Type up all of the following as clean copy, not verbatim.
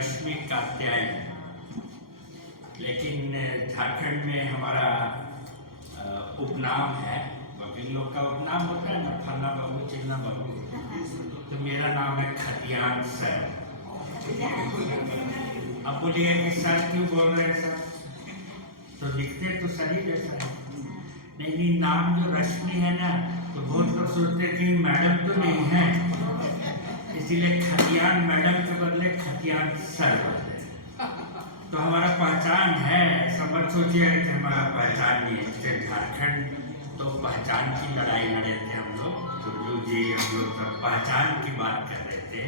रश्मि कात्यायन, लेकिन झारखंड में हमारा उपनाम है। वकील लोग का उपनाम होता है ना, फन्ना बाबू चिन्ना बाबू, तो मेरा नाम है खतियान सर। अब बोलिए कि सर क्यों बोल रहे हैं सर, तो लिखते तो सही जैसा है। नहीं, नाम जो रश्मि है ना, तो बहुत लोग सोचते हैं कि मैडम तो नहीं है, इसीलिए खतियान मैडम के बदले खतियान सर बोलते हैं। तो हमारा पहचान है, ऐसा मत सोचिए कि हमारा पहचान नहीं है। जैसे झारखंड तो पहचान की लड़ाई लड़े थे हम लोग, गुरु जी हम लोग सब पहचान की बात कर रहे थे,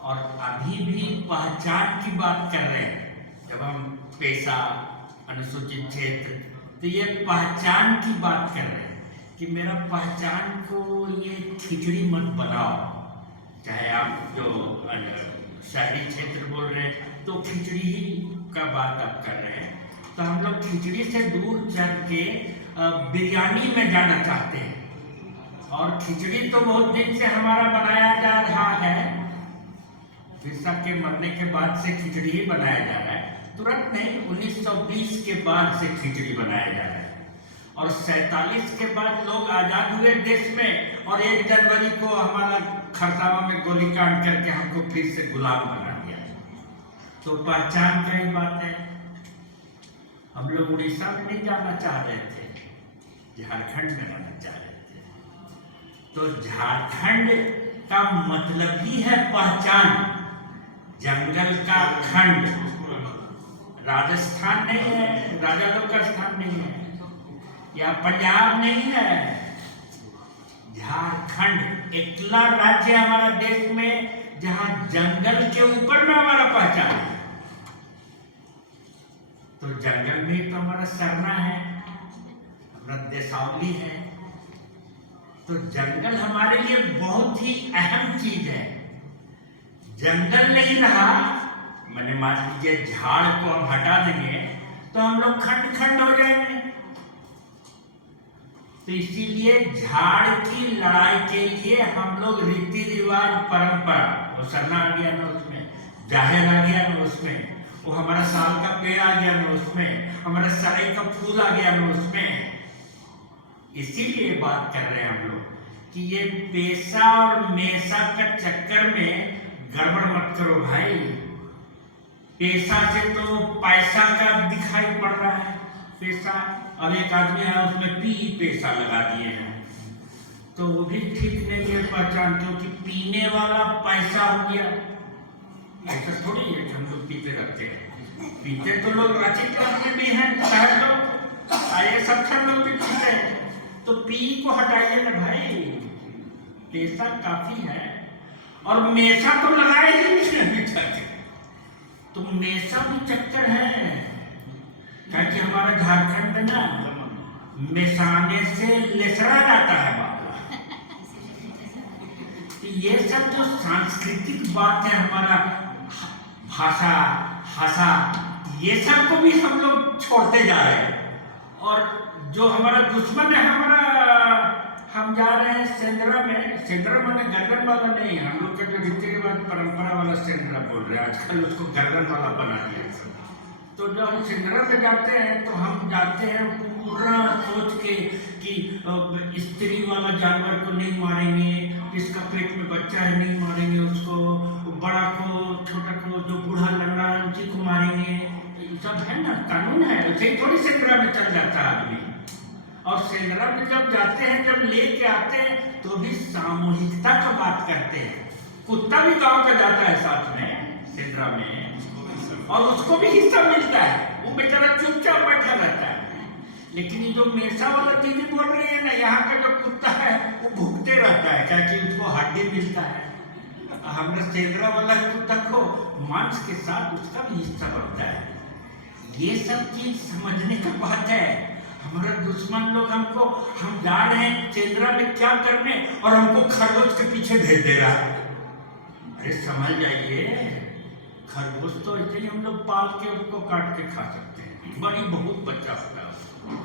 और अभी भी पहचान की बात कर रहे हैं। जब हम पेशा, अनुसूचित क्षेत्र, तो ये पहचान की बात कर रहे हैं कि मेरा पहचान को ये खिचड़ी मत बनाओ। चाहे आप जो शहरी क्षेत्र बोल रहे हैं तो खिचड़ी ही का बात आप कर रहे हैं, तो हम लोग खिचड़ी से दूर चल के बिरयानी में जाना चाहते हैं। और खिचड़ी तो बहुत दिन से हमारा बनाया जा रहा है, बिरसा के मरने के बाद से खिचड़ी ही बनाया जा रहा है, तुरंत नहीं, 1920 के बाद से खिचड़ी बनाया जा रहा है। और 47 के बाद लोग आजाद हुए देश में, और 1 जनवरी को हमारा खरसावा में गोलीकांड करके हमको फिर से गुलाम बना दिया। तो पहचान का ही बात है। हम लोग उड़ीसा में नहीं जाना चाह रहे थे, झारखंड में रहना चाह रहे थे। तो झारखंड का मतलब ही है पहचान, जंगल का खंड। राजस्थान नहीं है, राजा लोग का स्थान नहीं है, या पंजाब नहीं है, झारखंड एकला राज्य हमारा देश में जहां जंगल के ऊपर में हमारा पहचान है। तो जंगल में तो हमारा सरना है, हमारा देसावली है। तो जंगल हमारे लिए बहुत ही अहम चीज है। जंगल नहीं रहा, मैंने मान लीजिए झाड़ को हम हटा देंगे तो हम लोग खंड खंड हो जाएंगे। तो इसीलिए झाड़ की लड़ाई के लिए हम लोग रीति रिवाज, परंपरा, वो सरना आ गया ना उसमें, जाहिर आ गया ना उसमें, वो हमारा साल का पेड़ आ गया ना उसमें, हमारा सराय का फूल आ गया ना उसमें। इसीलिए बात कर रहे हैं हम लोग कि ये पेशा और मेशा का चक्कर में गड़बड़ मत करो भाई। पेशा से तो पैसा का दिखाई पड़ रहा है पेशा, और एक आदमी है उसमें पी पैसा लगा दिए हैं, तो वो भी ठीक नहीं है पहचान, क्योंकि पीने वाला पैसा हो गया। ऐसा थोड़ी है कि हम लोग पीते रहते हैं, पीते तो लोग रचित में भी हैं, शहर लोग, आए सब लोग भी पीते हैं। तो पी को हटाइए ना भाई, पैसा काफी है। और मेशा तो लगाए ही नहीं अभी तक, तो मेशा भी चक्कर है, क्योंकि हमारा झारखंड में ना मेसाने से लेसरा जाता है बाबा। तो ये सब जो सांस्कृतिक बात है, हमारा भाषा, भाषा, ये सब को भी हम लोग छोड़ते जा रहे हैं। और जो हमारा दुश्मन है, हम जा रहे हैं सेंद्रा में। सेंद्रा माने गर्दन वाला नहीं है, हम लोग का जो रीति रिवाज परंपरा वाला सेंद्रा बोल रहे हैं, आजकल उसको गर्दन वाला बना दिया। तो जब हम सेंद्रा में जाते हैं तो हम जाते हैं पूरा सोच के कि स्त्री वाला जानवर को नहीं मारेंगे, जिसका पेट में बच्चा है नहीं मारेंगे उसको, बड़ा को, छोटा को, जो बूढ़ा लंगड़ा है उसी को मारेंगे। सब है ना, कानून है, उसे थोड़ी सेंद्रा में चल जाता है आदमी। और सेंद्रा में जब जाते हैं, जब लेके आते हैं, तो भी सामूहिकता का बात करते हैं। कुत्ता भी गांव का जाता है साथ में सेंद्रा में, और उसको भी हिस्सा मिलता है, वो बेचारा चुपचाप बैठा रहता है। लेकिन ये जो मेशा वाला दीदी बोल रही है ना, यहाँ का जो कुत्ता है वो भूखते रहता है, क्योंकि उसको हड्डी मिलता है। हमने सेंद्रा वाला कुत्ता को मांस के साथ उसका भी हिस्सा बनता है। ये सब चीज समझने का बात है। हमारा दुश्मन लोग हमको, हम जा रहे हैं सेंद्रा में क्या करने, और हमको खरगोश के पीछे भेज दे रहा है। अरे समझ जाइए, खरगोश तो ऐसे ही हम लोग पाल के उसको काट के खा सकते हैं, बड़ी बहुत बच्चा होता है उसको।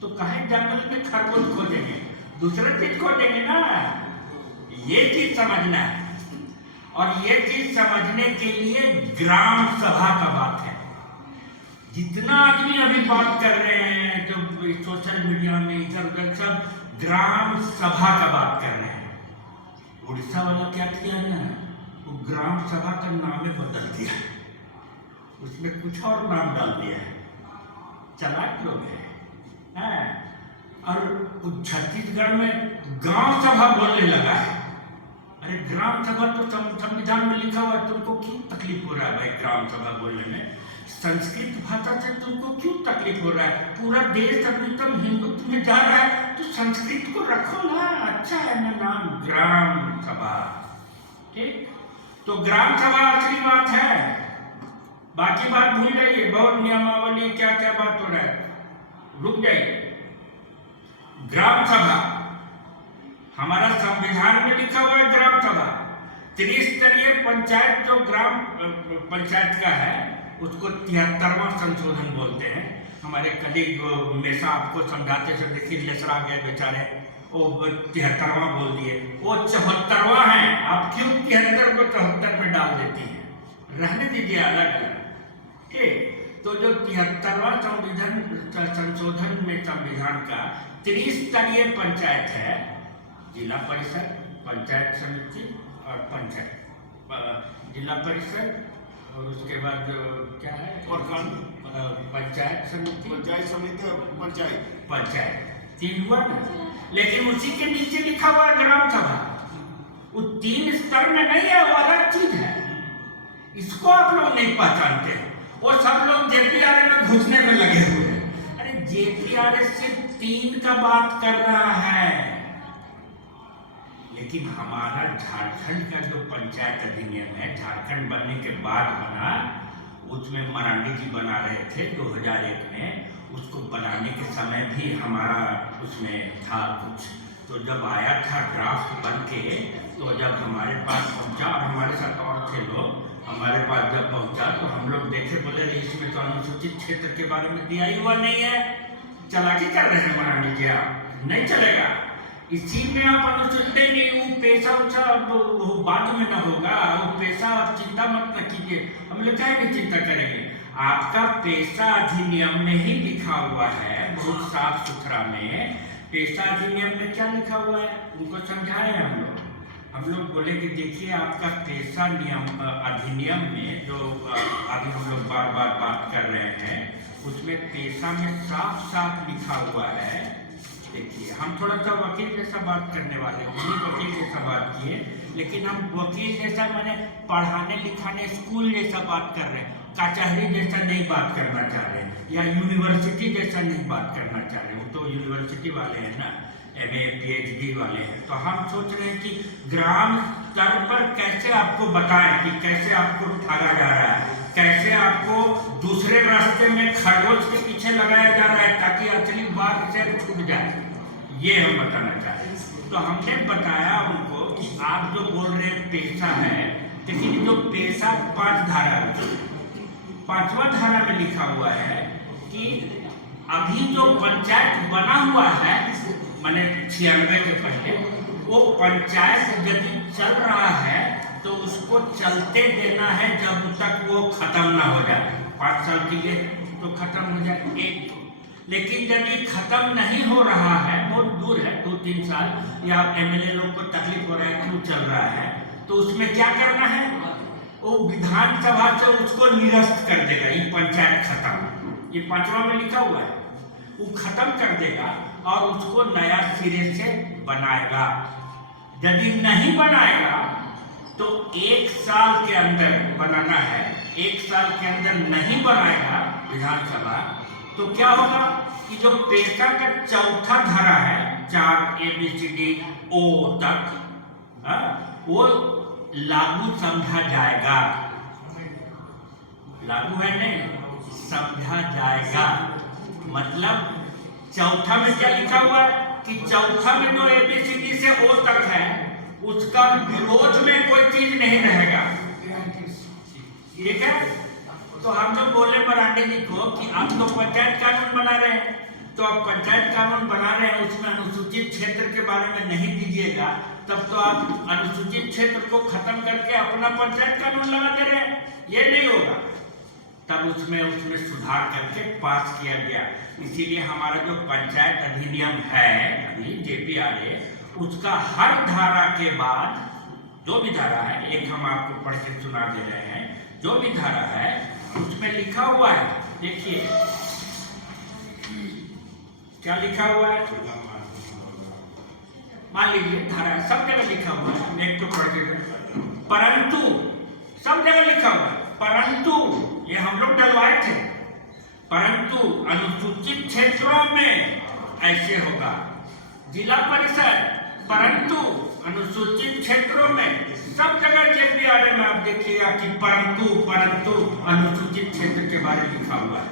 तो कहीं जंगल में खरगोश खोजेंगे, दूसरे चीज खोजेंगे ना, ये चीज समझना है। और ये चीज समझने के लिए ग्राम सभा का बात है। जितना आदमी अभी बात कर रहे हैं तो सोशल मीडिया में इधर उधर सब ग्राम सभा का बात कर रहे हैं। उड़ीसा वाला क्या किया ना, वो ग्राम सभा का नाम ही बदल दिया, उसमें कुछ और नाम डाल दिया है। चालाक लोग हैं। और छत्तीसगढ़ में गांव सभा बोलने लगा है। अरे ग्राम सभा तो संविधान में लिखा हुआ है, तुमको क्यों तकलीफ हो रहा है भाई ग्राम सभा बोलने में? संस्कृत भाषा से तुमको क्यों तकलीफ हो रहा है? पूरा देश अभी तुम हिंदुत्व में जा रहा है तो संस्कृत को रखो ना, अच्छा है ना नाम ग्राम सभा। ठीक, तो ग्राम सभा असली बात है, बाकी बात भूल जाइए। बहुत नियमावली क्या क्या बात हो रहा है, रुक जाइए। ग्राम सभा हमारा संविधान में लिखा हुआ है। ग्राम सभा त्रिस्तरीय पंचायत, जो ग्राम पंचायत का है उसको 73वां संशोधन बोलते हैं। हमारे कलीग हमेशा आपको समझाते से देखिए लेसरा गए बेचारे, वो 73वां बोल दिए, वो 74वां है। आप क्यों 73 को 74 में डाल देती हैं? रहने दीजिए अलग अलग। ठीक, तो जो 73वां संशोधन में संविधान का त्रिस्तरीय पंचायत है, जिला परिषद, पंचायत समिति और पंचायत, जिला परिषद और उसके बाद क्या है पंचायत समिति, पंचायत 3 हुआ ना। लेकिन उसी के नीचे लिखा हुआ है ग्राम सभा। वो 3 स्तर में नहीं है, वो अलग चीज है। इसको आप लोग नहीं पहचानते। वो सब लोग जेपीआरए में घुसने में लगे हुए हैं। अरे जेपीआरए सिर्फ 3 का बात कर रहा है, लेकिन हमारा झारखंड का जो पंचायत अधिनियम है, झारखंड बनने के बाद बना, उसमें मरांडी जी बना रहे थे 2001 में। उसको बनाने के समय भी हमारा उसमें था कुछ, तो जब आया था ड्राफ्ट बन के, तो जब हमारे पास पहुंचा और हमारे साथ और थे लोग, हमारे पास जब पहुंचा तो हम लोग देखे, बोले इसमें तो अनुसूचित क्षेत्र के बारे में दिया ही हुआ नहीं है, चालाकी कर रहे हैं मरांडी जी, आप नहीं चलेगा। इसी में आप अनुसूचित नहीं, वो पैसा उछा वो बाद में ना होगा, वो पैसा आप चिंता मत न कीजिए। हम लोग क्या भी चिंता करेंगे, आपका पैसा अधिनियम में ही लिखा हुआ है, बहुत साफ सुथरा में। पैसा अधिनियम में क्या लिखा हुआ है उनको समझाए हम लोग बोले कि देखिए आपका पैसा नियम अधिनियम में जो अभी हम लोग बार बार बात कर रहे हैं, उसमें पैसा में साफ साफ लिखा हुआ है। देखिए हम थोड़ा सा वकील जैसा बात करने वाले हैं, उन्हीं वकील जैसा बात किए, लेकिन हम वकील जैसा मैंने पढ़ाने लिखाने स्कूल जैसा बात कर रहे हैं, कचहरी जैसा नहीं बात करना चाह रहे हैं, या यूनिवर्सिटी जैसा नहीं बात करना चाह रहे हैं। वो तो यूनिवर्सिटी वाले हैं ना, MA PhD वाले हैं। तो हम सोच रहे हैं कि ग्राम स्तर पर कैसे आपको बताएं कि कैसे आपको ठगा जा रहा है, कैसे आपको दूसरे रास्ते में खरगोश के पीछे लगाया जा रहा है ताकि असली बात से छूट जाए, ये हम बताना चाहते हैं। तो हमने बताया उनको कि आप जो बोल रहे हैं पैसा है, लेकिन जो पैसा 5 धारा है, 5वां धारा में लिखा हुआ है कि अभी जो पंचायत बना हुआ है, मैंने 96 के पहले, वो पंचायत यदि चल रहा है तो उसको चलते देना है जब तक वो खत्म ना हो जाए। 5 साल के लिए तो खत्म हो जाए एक, लेकिन यदि खत्म नहीं हो रहा है, बहुत दूर है 2-3 साल, या MLA लोग को तकलीफ हो रहा है क्यों चल रहा है, तो उसमें क्या करना है, वो विधानसभा से उसको निरस्त कर देगा। ये पंचायत खत्म, ये 5वां में लिखा हुआ है, वो खत्म कर देगा और उसको नया सिरे से बनाएगा। यदि नहीं बनाएगा तो 1 साल के अंदर बनाना है, 1 साल के अंदर नहीं बनाएगा विधानसभा, तो क्या होगा कि जो पैसा का 4था धारा है, 4 ABCD O तक, वो लागू समझा जाएगा। लागू है नहीं, समझा जाएगा। मतलब 4था में क्या लिखा हुआ है कि 4था में जो ABCD से O तक है, उसका विरोध में कोई चीज नहीं रहेगा। ठीक है, तो हम लोग बोले मरांडी जी को कि आप तो पंचायत कानून बना रहे हैं, तो आप पंचायत कानून बना रहे हैं, उसमें अनुसूचित क्षेत्र के बारे में नहीं दीजिएगा, तब तो आप अनुसूचित क्षेत्र को खत्म करके अपना पंचायत कानून लगा दे रहे हैं, ये नहीं होगा। तब उसमें सुधार करके पास किया गया। इसीलिए हमारा जो पंचायत अधिनियम है अभी JPRA, उसका हर धारा के बाद जो भी धारा है, एक हम आपको पढ़ के सुना दे रहे हैं, जो भी धारा है उसमें लिखा हुआ है, देखिए क्या लिखा हुआ है, मान लीजिए धारा सब जगह लिखा हुआ है, एक तो पढ़ के, परंतु सब जगह लिखा हुआ है, परंतु ये हम लोग डलवाए थे, परंतु अनुसूचित क्षेत्रों में ऐसे होगा, जिला परिषद, परंतु अनुसूचित क्षेत्रों में, सब जगह JPRA में आप देखिएगा कि परंतु अनुसूचित क्षेत्र के बारे में लिखा हुआ है।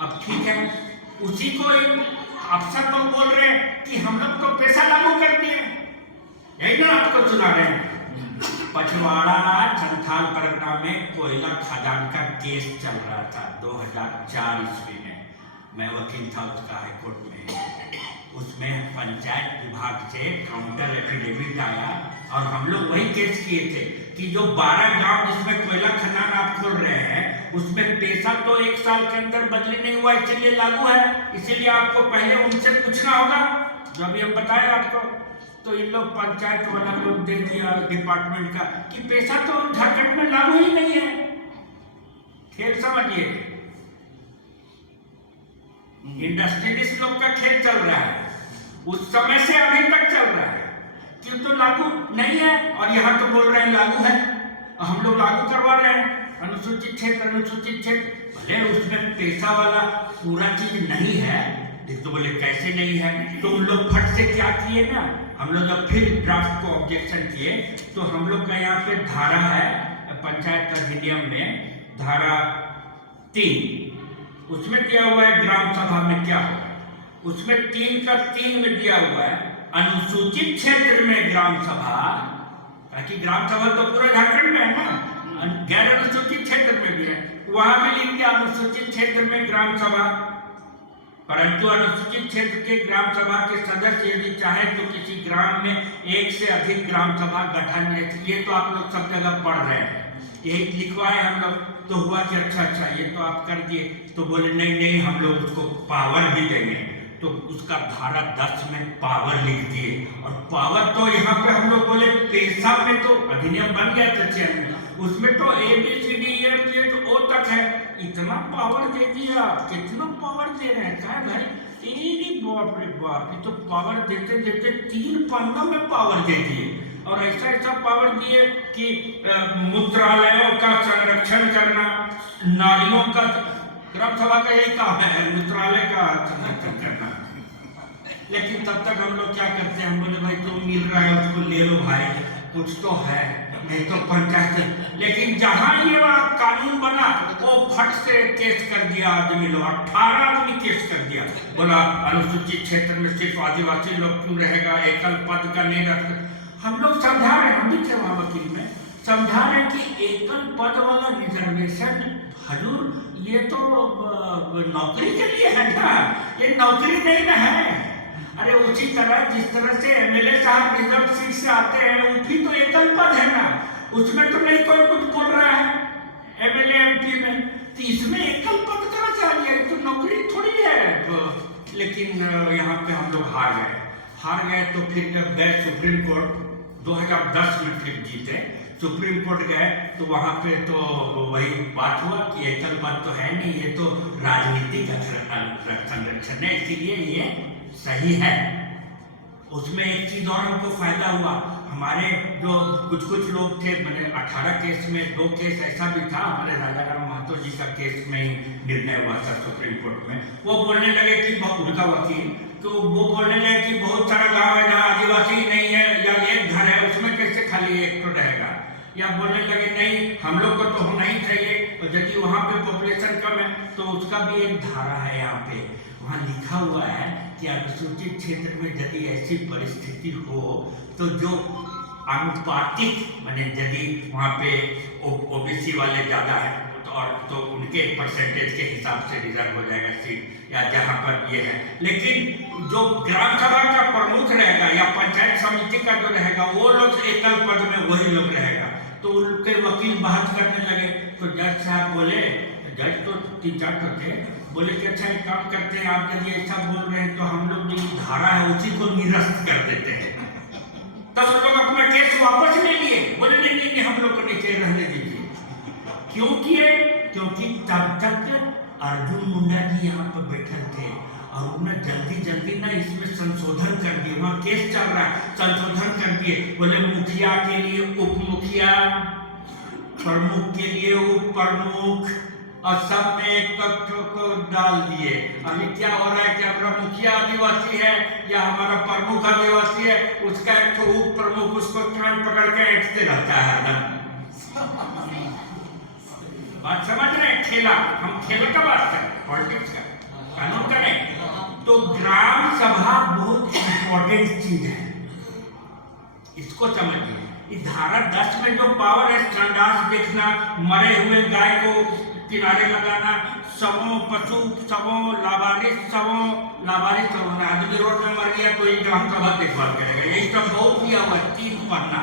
अब ठीक है, उसी को अफसर लोग बोल रहे हैं कि हम लोग तो पैसा लागू कर दिए, यही ना आपको सुना रहे हैं। पछवाड़ा संथाल परगना में कोयला खदान का केस चल रहा था 2004 ईस्वी में, मैं वकील था उसका हाईकोर्ट में। उसमें पंचायत विभाग से काउंटर एफिडेविट आया और हम लोग वही केस किए थे कि जो 12 गांव जिसमें कोयला खदान आप खोल रहे हैं, उसमें पैसा तो 1 साल के अंदर बदली नहीं हुआ, इसलिए लागू है, इसीलिए आपको पहले उनसे पूछना होगा, जो अभी हम बताए आपको। तो इन लोग पंचायत वाला लोग दे दिया डिपार्टमेंट का कि पैसा तो झारखंड में लागू ही नहीं है। खेल समझिए, इंडस्ट्रियलिस्ट लोग का खेल चल रहा है, उस समय से अभी तक चल रहा है कि तो लागू नहीं है, और यहाँ तो बोल रहे हैं लागू है, और हम लोग लागू करवा रहे हैं अनुसूचित क्षेत्र, भले उसमें पैसा वाला पूरा चीज नहीं है, तो बोले कैसे नहीं है, तो उन लोग फट से क्या किए ना, हम लोग जब फिर ड्राफ्ट को ऑब्जेक्शन किए तो हम लोग का यहाँ पे धारा है पंचायत अधिनियम में धारा 3, उसमें दिया हुआ है ग्राम सभा में क्या होगा, उसमें 3 का 3 में दिया हुआ है अनुसूचित क्षेत्र में ग्राम सभा, ताकि ग्राम सभा तो पूरा झारखंड में है ना, गैर अनुसूचित क्षेत्र में भी है, वहां में लिख दिया अनुसूचित क्षेत्र में ग्राम सभा। परंतु अनुसूचित क्षेत्र के ग्राम सभा के सदस्य यदि चाहे तो किसी ग्राम में 1 से अधिक ग्राम सभा गठन है, ये तो आप लोग सब जगह पढ़ रहे हैं, यही लिखवाए हम लोग, तो हुआ कि अच्छा ये तो आप कर दिए, तो बोले नहीं हम लोग उसको पावर भी देंगे, तो उसका धारा 10 में पावर लिख दिए, और पावर तो यहाँ पे हम लोग बोले पैसा में तो अधिनियम बन गया था, उसमें तो ABCDEF O तक है, इतना पावर दे दिया, कितना पावर दे रहे हैं, क्या भाई, तेरी बाप रे बाप, ये तो पावर देते देते 3 पन्नों में पावर दे दिए, और ऐसा पावर दिए कि मूत्रालयों का संरक्षण करना, नालियों का, ग्राम सभा का यही काम है मूत्रालय का संरक्षण करना। लेकिन तब तक हम लोग क्या करते हैं, हम बोले भाई तो मिल रहा है उसको ले लो भाई, कुछ तो है, नहीं तो पंचायत। लेकिन जहां ये कानून बना वो फट से केस कर दिया, आदमी लोग 18 आदमी केस कर दिया, बोला अनुसूचित क्षेत्र में सिर्फ आदिवासी लोग क्यों रहेगा, एकल पद का नहीं रख। हम लोग समझा रहे, हम भी थे वहां वकील में, समझा रहे कि एकल पद वाला रिजर्वेशन हजूर ये तो नौकरी के लिए है ना, ये नौकरी नहीं ना है। अरे उसी तरह जिस तरह से MLA साहब रिजर्व सीट से आते हैं, उनकी तो एकल पद है ना, उसमें तो नहीं कोई कुछ बोल रहा है MLA MP में, तो इसमें एकल पद कहाँ से आ गया, तो नौकरी थोड़ी है। लेकिन यहाँ पे हम लोग हार गए, तो फिर जब गए सुप्रीम कोर्ट 2010 में फिर जीते, सुप्रीम कोर्ट गए तो वहाँ पे तो वही बात हुआ कि एकल पद तो है नहीं, ये तो राजनीतिक संरक्षण है, इसीलिए ये सही है। उसमें एक चीज और हमको फायदा हुआ, हमारे जो कुछ लोग थे, मैंने 18 केस में 2 केस ऐसा भी था, हमारे राजा राम महतो जी का केस में ही निर्णय हुआ था सुप्रीम कोर्ट में। वो बोलने लगे कि उनका वकील, तो वो बोलने लगे कि बहुत सारा गांव है जहाँ आदिवासी नहीं है, या एक घर है उसमें कैसे खाली एक तो रहेगा, या बोलने लगे नहीं हम लोग को तो होना ही चाहिए, और यदि वहाँ पे पॉपुलेशन कम है तो उसका भी एक धारा है, यहाँ पे वहाँ लिखा हुआ है कि अनुसूचित क्षेत्र में यदि ऐसी परिस्थिति हो तो जो आनुपातिक, माने यदि वहाँ पे OBC वाले ज्यादा है, तो उनके परसेंटेज के हिसाब से रिजर्व हो जाएगा सीट या जहाँ पर ये है। लेकिन जो ग्राम सभा का प्रमुख रहेगा या पंचायत समिति का जो रहेगा वो लोग एकल पद में वही लोग रहेगा। तो उनके वकील बहस करने लगे तो जज साहब बोले, जज तो 3-4 तो थे, बोले कि अच्छा एक काम करते हैं, आप यदि ऐसा बोल रहे हैं तो हम लोग जो धारा है उसी को निरस्त कर देते हैं। तब हम लोग अपना केस वापस ले लिए, बोले नहीं हम लोग को नहीं चाहिए, रहने दीजिए। क्यों किए? क्योंकि तब तक अर्जुन मुंडा जी यहाँ पर बैठे थे और उन्होंने जल्दी ना इसमें संशोधन कर दिए। वहाँ केस चल रहा है, संशोधन कर दिए। बोले मुखिया के लिए उप मुखिया, प्रमुख के लिए उप प्रमुख, और सब में एक तत्व को डाल दिए। अभी क्या हो रहा है कि हमारा मुखिया आदिवासी है या हमारा प्रमुख आदिवासी है, उसका एक तो उप प्रमुख उसको कान पकड़ के ऐंठते रहता है ना। बात समझ रहे हैं? खेला, हम खेल का बात करें, पॉलिटिक्स का, कानून का नहीं। तो ग्राम सभा बहुत इंपॉर्टेंट चीज है, इसको समझिए। इस धारा 10 में जो पावर है, संडास देखना, मरे हुए गाय को किनारे लगाना, सबों पशु सबों लावारिस सबों ना, आदमी रोड में मर गया तो एक ग्राम सभा देखभाल करेगा। यही सब बहुत किया हुआ 3 पन्ना।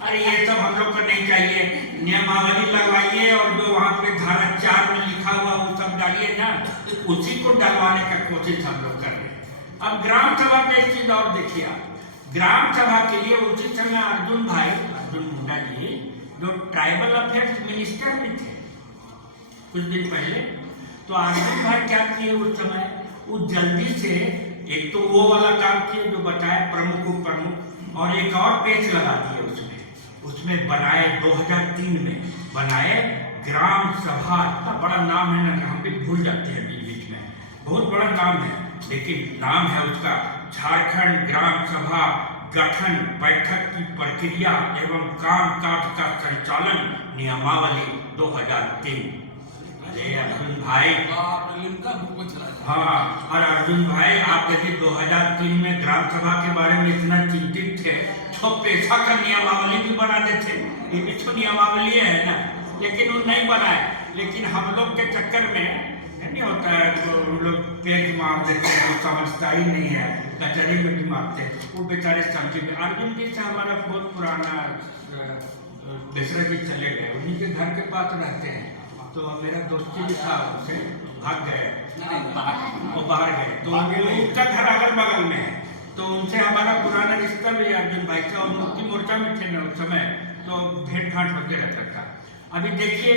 अरे ये सब हम लोग को नहीं चाहिए। नियमावली लगवाइए और जो वहाँ पे धारा 4 में लिखा हुआ वो सब डालिए ना, उसी को डलवाने का कोशिश हम लोग कर रहे हैं। अब ग्राम सभा का एक चीज और देखिए आप, ग्राम सभा के लिए उसी समय अर्जुन मुंडा जी जो ट्राइबल अफेयर्स मिनिस्टर भी थे कुछ दिन पहले, तो अर्जुन भाई क्या किए उस समय, वो जल्दी से एक तो वो वाला काम किए जो बताया प्रमुख उप प्रमुख, और एक और पेज लगा दिए उसमें बनाए 2003 में बनाए ग्राम सभा। इतना बड़ा नाम है ना, हम भी भूल जाते हैं बीच में, बहुत बड़ा नाम है, लेकिन नाम है उसका झारखंड ग्राम सभा गठन, बैठक की प्रक्रिया एवं कामकाज का संचालन नियमावली 2003। अरे अर्जुन भाई, हाँ, और अर्जुन भाई आप यदि 2003 में ग्राम सभा के बारे में इतना चिंतित थे तो पेशा का नियमावली भी बना देते। ये भी तो नियमावली है ना, लेकिन वो नहीं बनाए। लेकिन हम लोग के चक्कर में नहीं होता है, तो हम लोग पेज मार देते हैं, वो समझता ही नहीं है, कचहरी में भी मारते हैं, वो बेचारे समझे। अर्जुन जी से हमारा बहुत पुराना, बेसरा जी चले गए, उन्हीं के घर के पास रहते हैं, तो मेरा दोस्ती भी था, उनसे भाग गए, वो बाहर गए, तो उनका घर अगल बगल में है, तो उनसे हमारा पुराना रिश्ता भी अर्जुन भाई से, और मुक्ति मोर्चा में थे ना उस समय, तो भेंट घाट होते रहता था। अभी देखिए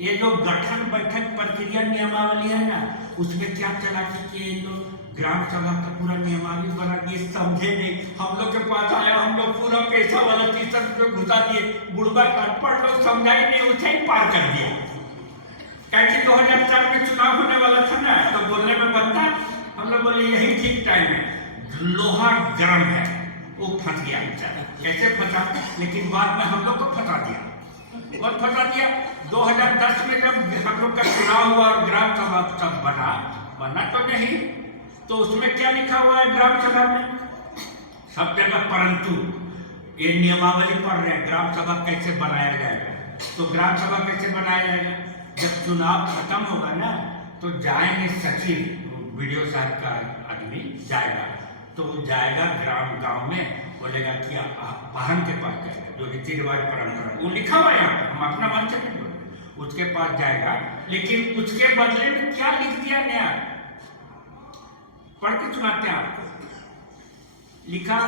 ये जो गठन बैठक प्रक्रिया नियमावली है ना, उसमें क्या चला कि ये जो ग्राम सभा का पूरा नियमावली बना दिए, समझे नहीं। हम लोग के पास आया, हम लोग पूरा पैसा वाला टीचर पे घुसा दिए, बुढ़वा अनपढ़ लोग समझा ही नहीं, उसे ही पार कर दिया। क्योंकि 2004 में चुनाव होने वाला था ना, तो बोलने में बनता, हम लोग बोले यही ठीक टाइम है, लोहा गर्म है, वो फंस गया बेचारा। कैसे फंसा, लेकिन बाद में हम लोग को फंसा दिया, और फंसा दिया। 2010 में जब हम लोग का चुनाव हुआ और ग्राम सभा सब बना तो नहीं, तो उसमें क्या लिखा हुआ है ग्राम सभा में, सब जगह परंतु। ये नियमावली पढ़ रहे हैं, ग्राम सभा कैसे बनाया जाएगा। तो ग्राम सभा कैसे बनाया जाएगा, जब चुनाव खत्म होगा ना, तो जाएंगे सचिव, वीडियो साहब का आदमी जाएगा, तो जाएगा ग्राम गांव में, बोलेगा कि आप वाहन के पास जाएगा, जो रीति रिवाज परंपरा वो लिखा हुआ है यहाँ पर, हम अपना मन से नहीं बोल, उसके पास जाएगा। लेकिन उसके बदले में क्या लिख दिया नया, पढ़ के सुनाते हैं आपको। लिखा,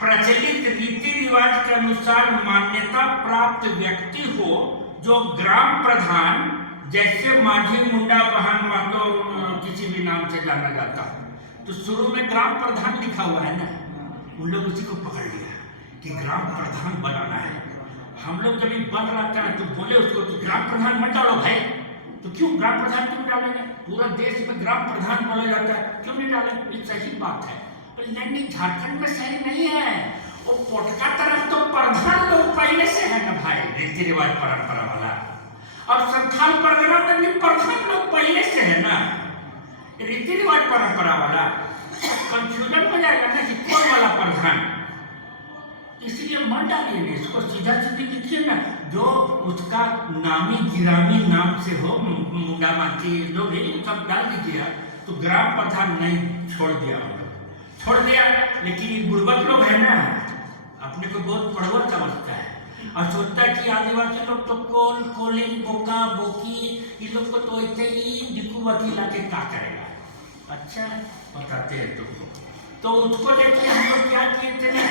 प्रचलित रीति रिवाज के अनुसार मान्यता प्राप्त व्यक्ति हो जो ग्राम प्रधान, जैसे माझी मुंडा बहन महतो किसी भी नाम से जाना जाता है। तो शुरू में ग्राम प्रधान लिखा हुआ है ना, उन लोग उसी को पकड़ लिया कि ग्राम प्रधान बनाना है। हम लोग जब बन रहा था तो बोले उसको कि ग्राम प्रधान मत डालो भाई। तो क्यों ग्राम प्रधान क्यों डालेंगे, पूरा देश में ग्राम प्रधान बोला जाता है, क्यों नहीं डालेंगे, ये सही बात है। पर नहीं, झारखंड में सही नहीं है, वो पोटका तरफ तो प्रधान लोग पहले से है ना भाई, रीति रिवाज परंपरा वाला, और संथाल परगना में भी प्रधान लोग पहले से है ना, रीति रिवाज परंपरा वाला। कंफ्यूजन हो जाएगा ना कि कौन वाला प्रधान, इसलिए मत डालिए, इसको सीधा सीधी लिखिए ना, जो उसका नामी गिरामी नाम से हो, मुंडा मांझी लोग सब डाल दीजिए आप, तो ग्राम प्रधान नहीं छोड़ दिया, छोड़ दिया। लेकिन ये बुड़बक लोग है ना, अपने को बहुत पड़वल समझता है और सोचता है कि आदिवासी लोग तो कोल कोलिन बोका बोकी ये लोग को तो ऐसे ही दिक्कू बकी लाके क्या करेगा। अच्छा बताते हैं तुमको। तो उसको देखिए हम लोग क्या किए थे ना,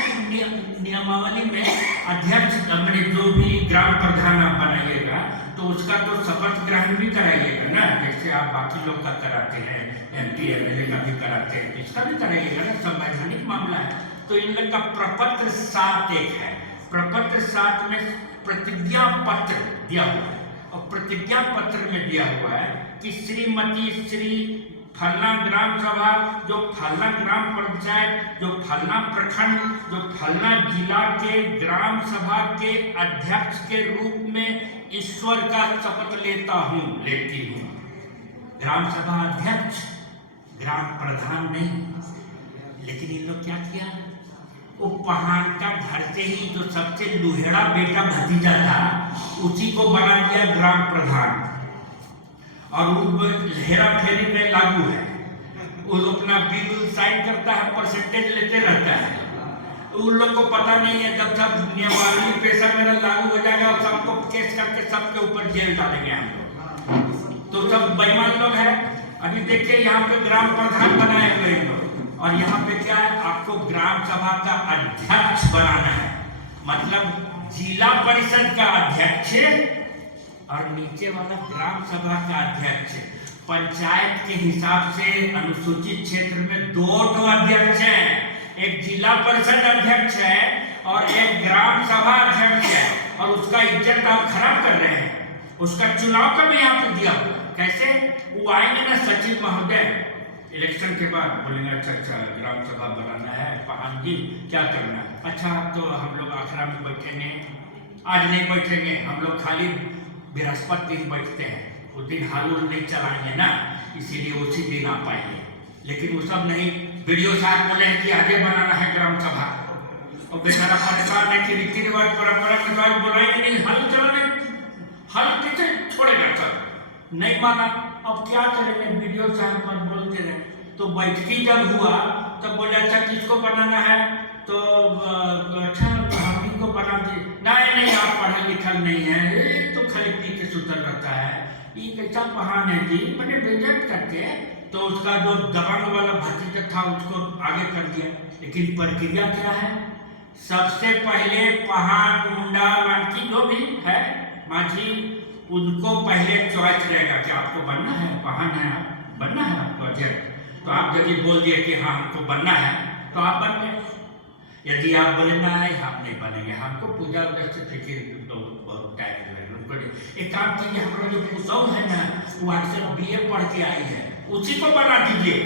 नियमावली में अध्यक्ष अपने जो भी ग्राम प्रधान आप बनाइएगा तो उसका तो शपथ ग्रहण भी कराइएगा ना, जैसे आप बाकी लोग का कराते हैं, MP MLA का भी कराते हैं, इसका भी कराइएगा ना, संवैधानिक मामला है। तो इन लोग का प्रपत्र 7 एक है, प्रपत्र 7 में प्रतिज्ञा पत्र दिया हुआ है और प्रतिज्ञा पत्र में दिया हुआ है कि श्रीमती श्री फलना ग्राम सभा, जो फलना ग्राम पंचायत, जो फलना प्रखंड, जो फलना जिला के ग्राम सभा के अध्यक्ष के रूप में ईश्वर का शपथ लेता हूँ, लेती हूँ। ग्राम सभा अध्यक्ष, ग्राम प्रधान नहीं। लेकिन इन लोग क्या किया, वो पहाड़ का घर से ही जो सबसे लुहेड़ा बेटा भतीजा था उसी को बना दिया ग्राम प्रधान और वो हेरा फेरी में लागू है। वो अपना बिल साइन करता है, परसेंटेज लेते रहता है। तो उन लोग को पता नहीं है जब सब नियमावली पेशा मेरा लागू हो जाएगा और सबको केस करके सबके ऊपर जेल डालेंगे हम लोग। तो सब बेईमान लोग हैं। अभी देखिए यहाँ पे ग्राम प्रधान बनाए हुए लोग और यहाँ पे क्या है, आपको ग्राम सभा का अध्यक्ष बनाना है, मतलब जिला परिषद का अध्यक्ष और नीचे वाला ग्राम सभा का अध्यक्ष। पंचायत के हिसाब से अनुसूचित क्षेत्र में 2 अध्यक्ष हैं, एक जिला परिषद अध्यक्ष है और एक ग्राम सभा अध्यक्ष है, और उसका इज्जत आप खराब कर रहे हैं। उसका चुनाव कब यहाँ पे दिया हुआ, कैसे वो आएंगे ना सचिव महोदय इलेक्शन के बाद बोलेंगे अच्छा ग्राम सभा बनाना है, पहान जी क्या करना है, अच्छा तो हम लोग आखिरा में बैठेंगे, आज नहीं बैठेंगे, हम लोग खाली बृहस्पति दिन बैठते हैं, उस दिन हाल नहीं चलाएंगे ना, इसीलिए उसी दिन आ पाएंगे। लेकिन वो सब नहीं, वीडियो साहब बोले हैं कि आगे बनाना है ग्राम सभा और बेचारा परेशान है कि रीति रिवाज परंपरा के बाद बुलाएंगे नहीं, हल चलाने, हल कैसे छोड़ेगा सर, नहीं माना। अब क्या करेंगे, वीडियो साहब पर बोलते रहे। तो बैठकी जब हुआ तब बोले अच्छा किसको बनाना है, तो अच्छा हम को बना दे, नहीं आप पढ़ा लिखा नहीं है, तो खाली पी के सुतर रहता है, ये कैसा पहान है जी, मैंने बेइज्जत करके तो उसका जो दबंग वाला भतीजा था उसको आगे कर दिया। लेकिन प्रक्रिया क्या है, सबसे पहले पहान मुंडा मांझी जो भी है मांझी, उनको पहले चॉइस रहेगा कि आपको बनना है, पहान है आप बनना है आपको अध्यक्ष, तो आप यदि बोल दिए कि हाँ हमको बनना है तो आप बन गए। यदि आप बोले ना है हम नहीं बनेंगे, हमको पूजा उधर से फिक्र बहुत टाइम लगेगा, एक काम कीजिए, हमारा जो पुसौ है ना वो अक्सर BA पढ़ के आई है, उसी को बना दीजिए,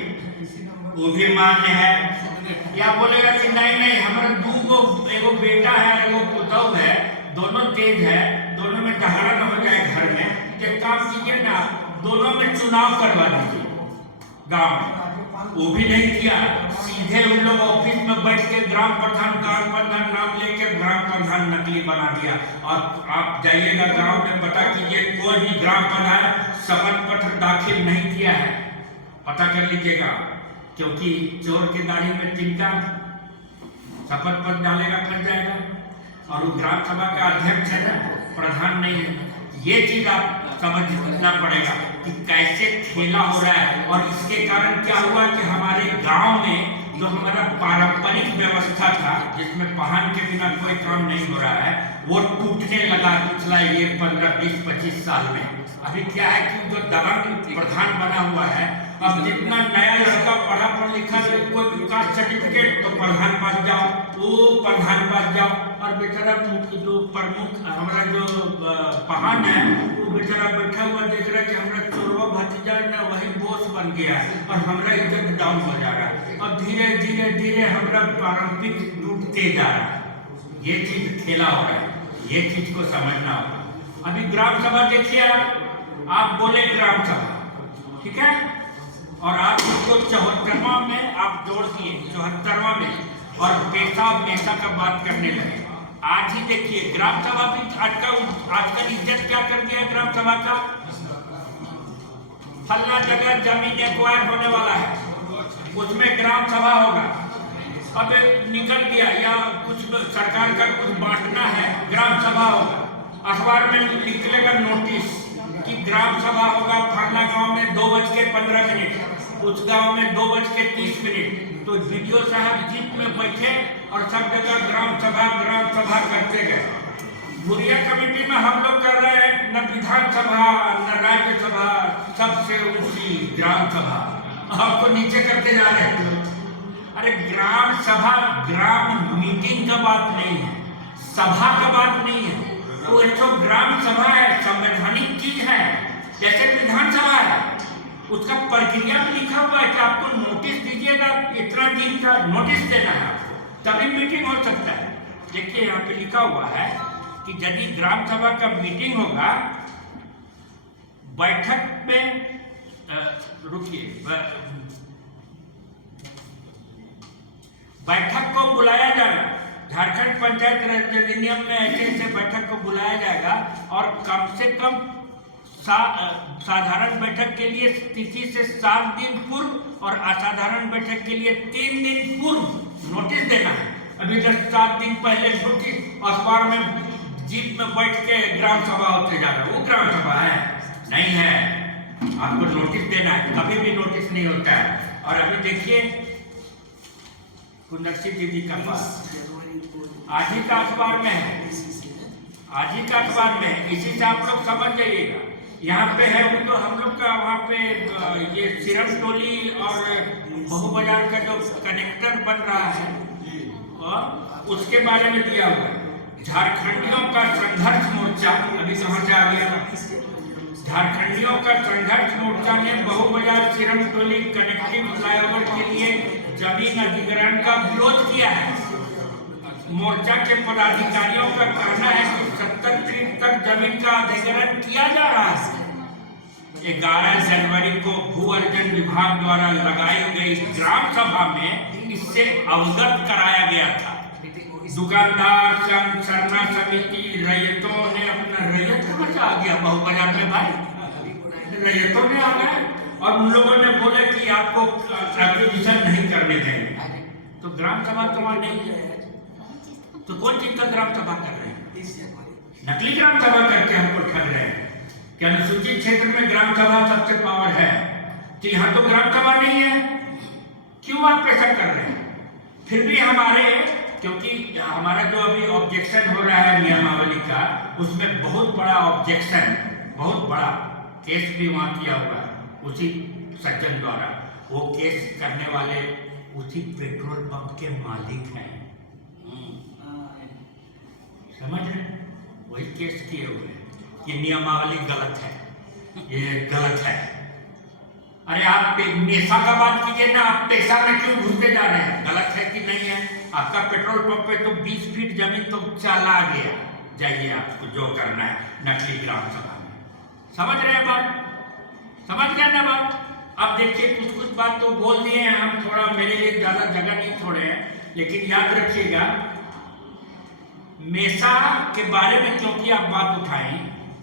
वो भी मान्य है। या बोलेगा कि नहीं हमारा 2 एगो बेटा है एगो पुतौ है, दोनों तेज है, दोनों में झगड़ा न हो जाए घर में, तो काम कीजिए ना दोनों में चुनाव करवा दीजिए गाँव में। वो भी नहीं किया, सीधे उन लोग ऑफिस में बैठ के ग्राम प्रधान नाम लेके ग्राम प्रधान नकली बना दिया। और आप जाइएगा गांव में पता कीजिए, कोई भी ग्राम प्रधान शपथ पत्र दाखिल नहीं किया है, पता कर लीजिएगा, क्योंकि चोर के दाढ़ी में तिनका, शपथ पत्र डालेगा फंस जाएगा। और वो ग्राम सभा का अध्यक्ष है ना, प्रधान नहीं है। ये चीज आप समझना पड़ेगा कि कैसे खेला हो रहा है। और इसके कारण क्या हुआ कि हमारे गांव में जो हमारा पारंपरिक व्यवस्था था, जिसमें पहान के बिना कोई काम नहीं हो रहा है, वो टूटने लगा पिछला ये 15-20-25 साल में। अभी क्या है कि जो दबंग प्रधान बना हुआ है, अब जितना नया लड़का पढ़ा लिखा कोई कास्ट सर्टिफिकेट तो प्रधान पास जाओ, वो प्रधान पास जाओ, और बेचारा जो प्रमुख हमारा जो पहान है वो बेचारा बैठा हुआ देख रहा है कि हमारा चोरवा भतीजा ना वही बोस बन गया और हमारा इज्जत डाउन हो जा रहा है। और धीरे धीरे हमारा पारंपरिक टूटते जा रहा है। ये चीज खेला हो रहा है, ये चीज को समझना होगा। अभी ग्राम सभा देखिए, आप बोले ग्राम सभा, ठीक है, और आप उसको 74वां में आप जोड़ दिए 74वां में, और पैसा का बात करने लगे। आज ही देखिए ग्राम सभा भी आजकल इज्जत क्या कर दिया ग्राम सभा का, फल्ला जगह जमीन एक्वायर होने वाला है, उसमें ग्राम सभा होगा। अब निकल गया या कुछ सरकार का कुछ बांटना है, ग्राम सभा होगा, अखबार में निकलेगा नोटिस कि ग्राम सभा होगा फल्ला गांव में 2:15, उस गांव में 2:30। तो वीडियो साहब जीप में बैठे और सब जगह ग्राम सभा करते गए। बुरिया कमेटी में हम लोग कर रहे हैं, न विधानसभा न राज्यसभा, सबसे ऊंची ग्राम सभा, आपको नीचे करते जा रहे हैं। अरे ग्राम सभा ग्राम मीटिंग का बात नहीं है, सभा का बात नहीं है, वो एक तो ग्राम सभा है, संवैधानिक चीज है, जैसे विधानसभा है। उसका प्रक्रिया में लिखा हुआ है कि आपको नोटिस दीजिएगा, इतना दिन का नोटिस देना है आपको, तभी मीटिंग हो सकता है। देखिए यहाँ पे लिखा हुआ है कि यदि ग्राम सभा का मीटिंग होगा, बैठक में रुकिए, बैठक को बुलाया जाएगा, झारखंड पंचायत राज अधिनियम में ऐसे बैठक को बुलाया जाएगा और कम से कम साधारण बैठक के लिए तिथि से 7 दिन पूर्व और असाधारण बैठक के लिए 3 दिन पूर्व नोटिस देना है। अभी जस्ट 7 दिन पहले नोटिस अखबार में जीप में बैठ के ग्राम सभा होते जा रहा है, वो ग्राम सभा है नहीं है, आपको नोटिस देना है, कभी भी नोटिस नहीं होता है। और अभी देखिए कुंदक्षी दीदी का बात आज ही का अखबार में है, आज ही का अखबार में है, इसी से आप लोग समझ जाइएगा। यहाँ पे है वो तो हम लोग का वहाँ पे ये सिरम टोली और बहु बाजार का जो कनेक्टर बन रहा है और उसके बारे में दिया हुआ है। झारखंडियों का संघर्ष मोर्चा अभी समझ आ गया, झारखंडियों का संघर्ष मोर्चा ने बहु बाजार सिरम टोली कनेक्टिव फ्लाईओवर के लिए जमीन अधिग्रहण का विरोध किया है। मोर्चा के पदाधिकारियों का कहना है कि 70 फीट तक जमीन का अधिग्रहण किया जा रहा है। 11 जनवरी को भू अर्जन विभाग द्वारा लगाई गई ग्राम सभा में इससे अवगत कराया गया था। दुकानदार संघ, सरना समिति, रैयतों ने अपना रैयत बचा दिया बहु बाजार में, भाई रैयतों ने आ गए और उन लोगों ने बोला कि आपको एक्विजिशन नहीं करने देंगे। तो ग्राम सभा तो वहां नहीं है, तो कौन चीज का ग्राम सभा कर रहे हैं? नकली ग्राम सभा करके हमको ठग रहे हैं कि अनुसूचित क्षेत्र में ग्राम सभा सबसे पावर है, तो यहाँ तो ग्राम सभा नहीं है, क्यों आप ऐसा कर रहे हैं? फिर भी हमारे, क्योंकि हमारा जो अभी ऑब्जेक्शन हो रहा है नियमावली का, उसमें बहुत बड़ा ऑब्जेक्शन, बहुत बड़ा केस भी वहाँ किया हुआ है उसी सज्जन द्वारा। वो केस करने वाले उसी पेट्रोल पंप के मालिक हैं, समझ रहे, वही केस किए हुए हैं कि नियमावली गलत है, ये गलत है। अरे आप पेशा का बात कीजिए ना, आप पेशा में क्यों घुसते जा रहे हैं? गलत है कि नहीं है? आपका पेट्रोल पंप पे तो 20 फीट जमीन तो चला गया, जाइए आपको जो करना है नकली ग्राम सभा में। समझ रहे हैं बात? समझ गए ना बात? अब देखिए कुछ कुछ बात तो बोल दिए हैं हम, थोड़ा मेरे लिए ज्यादा जगह नहीं छोड़े हैं, लेकिन याद रखिएगा मेसा के बारे में क्योंकि आप बात उठाएं,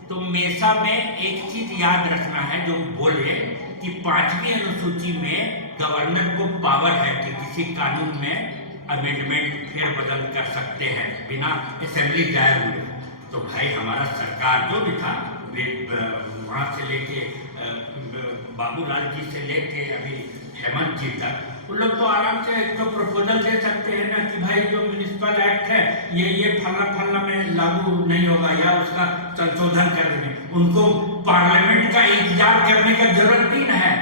तो मेसा में एक चीज याद रखना है जो बोले कि 5वीं अनुसूची में गवर्नर को पावर है कि किसी कानून में अमेंडमेंट फेरबदल कर सकते हैं बिना असेंबली जाए हुए। तो भाई हमारा सरकार जो भी था, वहाँ से लेके बाबूलाल जी से लेके अभी हेमंत जी तक, उन लोग तो आराम से एक तो प्रपोजल दे सकते हैं ना कि भाई जो म्युनिसिपल एक्ट है ये फला में लागू नहीं होगा या उसका संशोधन करने, उनको पार्लियामेंट का इंतजार करने का जरूरत नहीं है।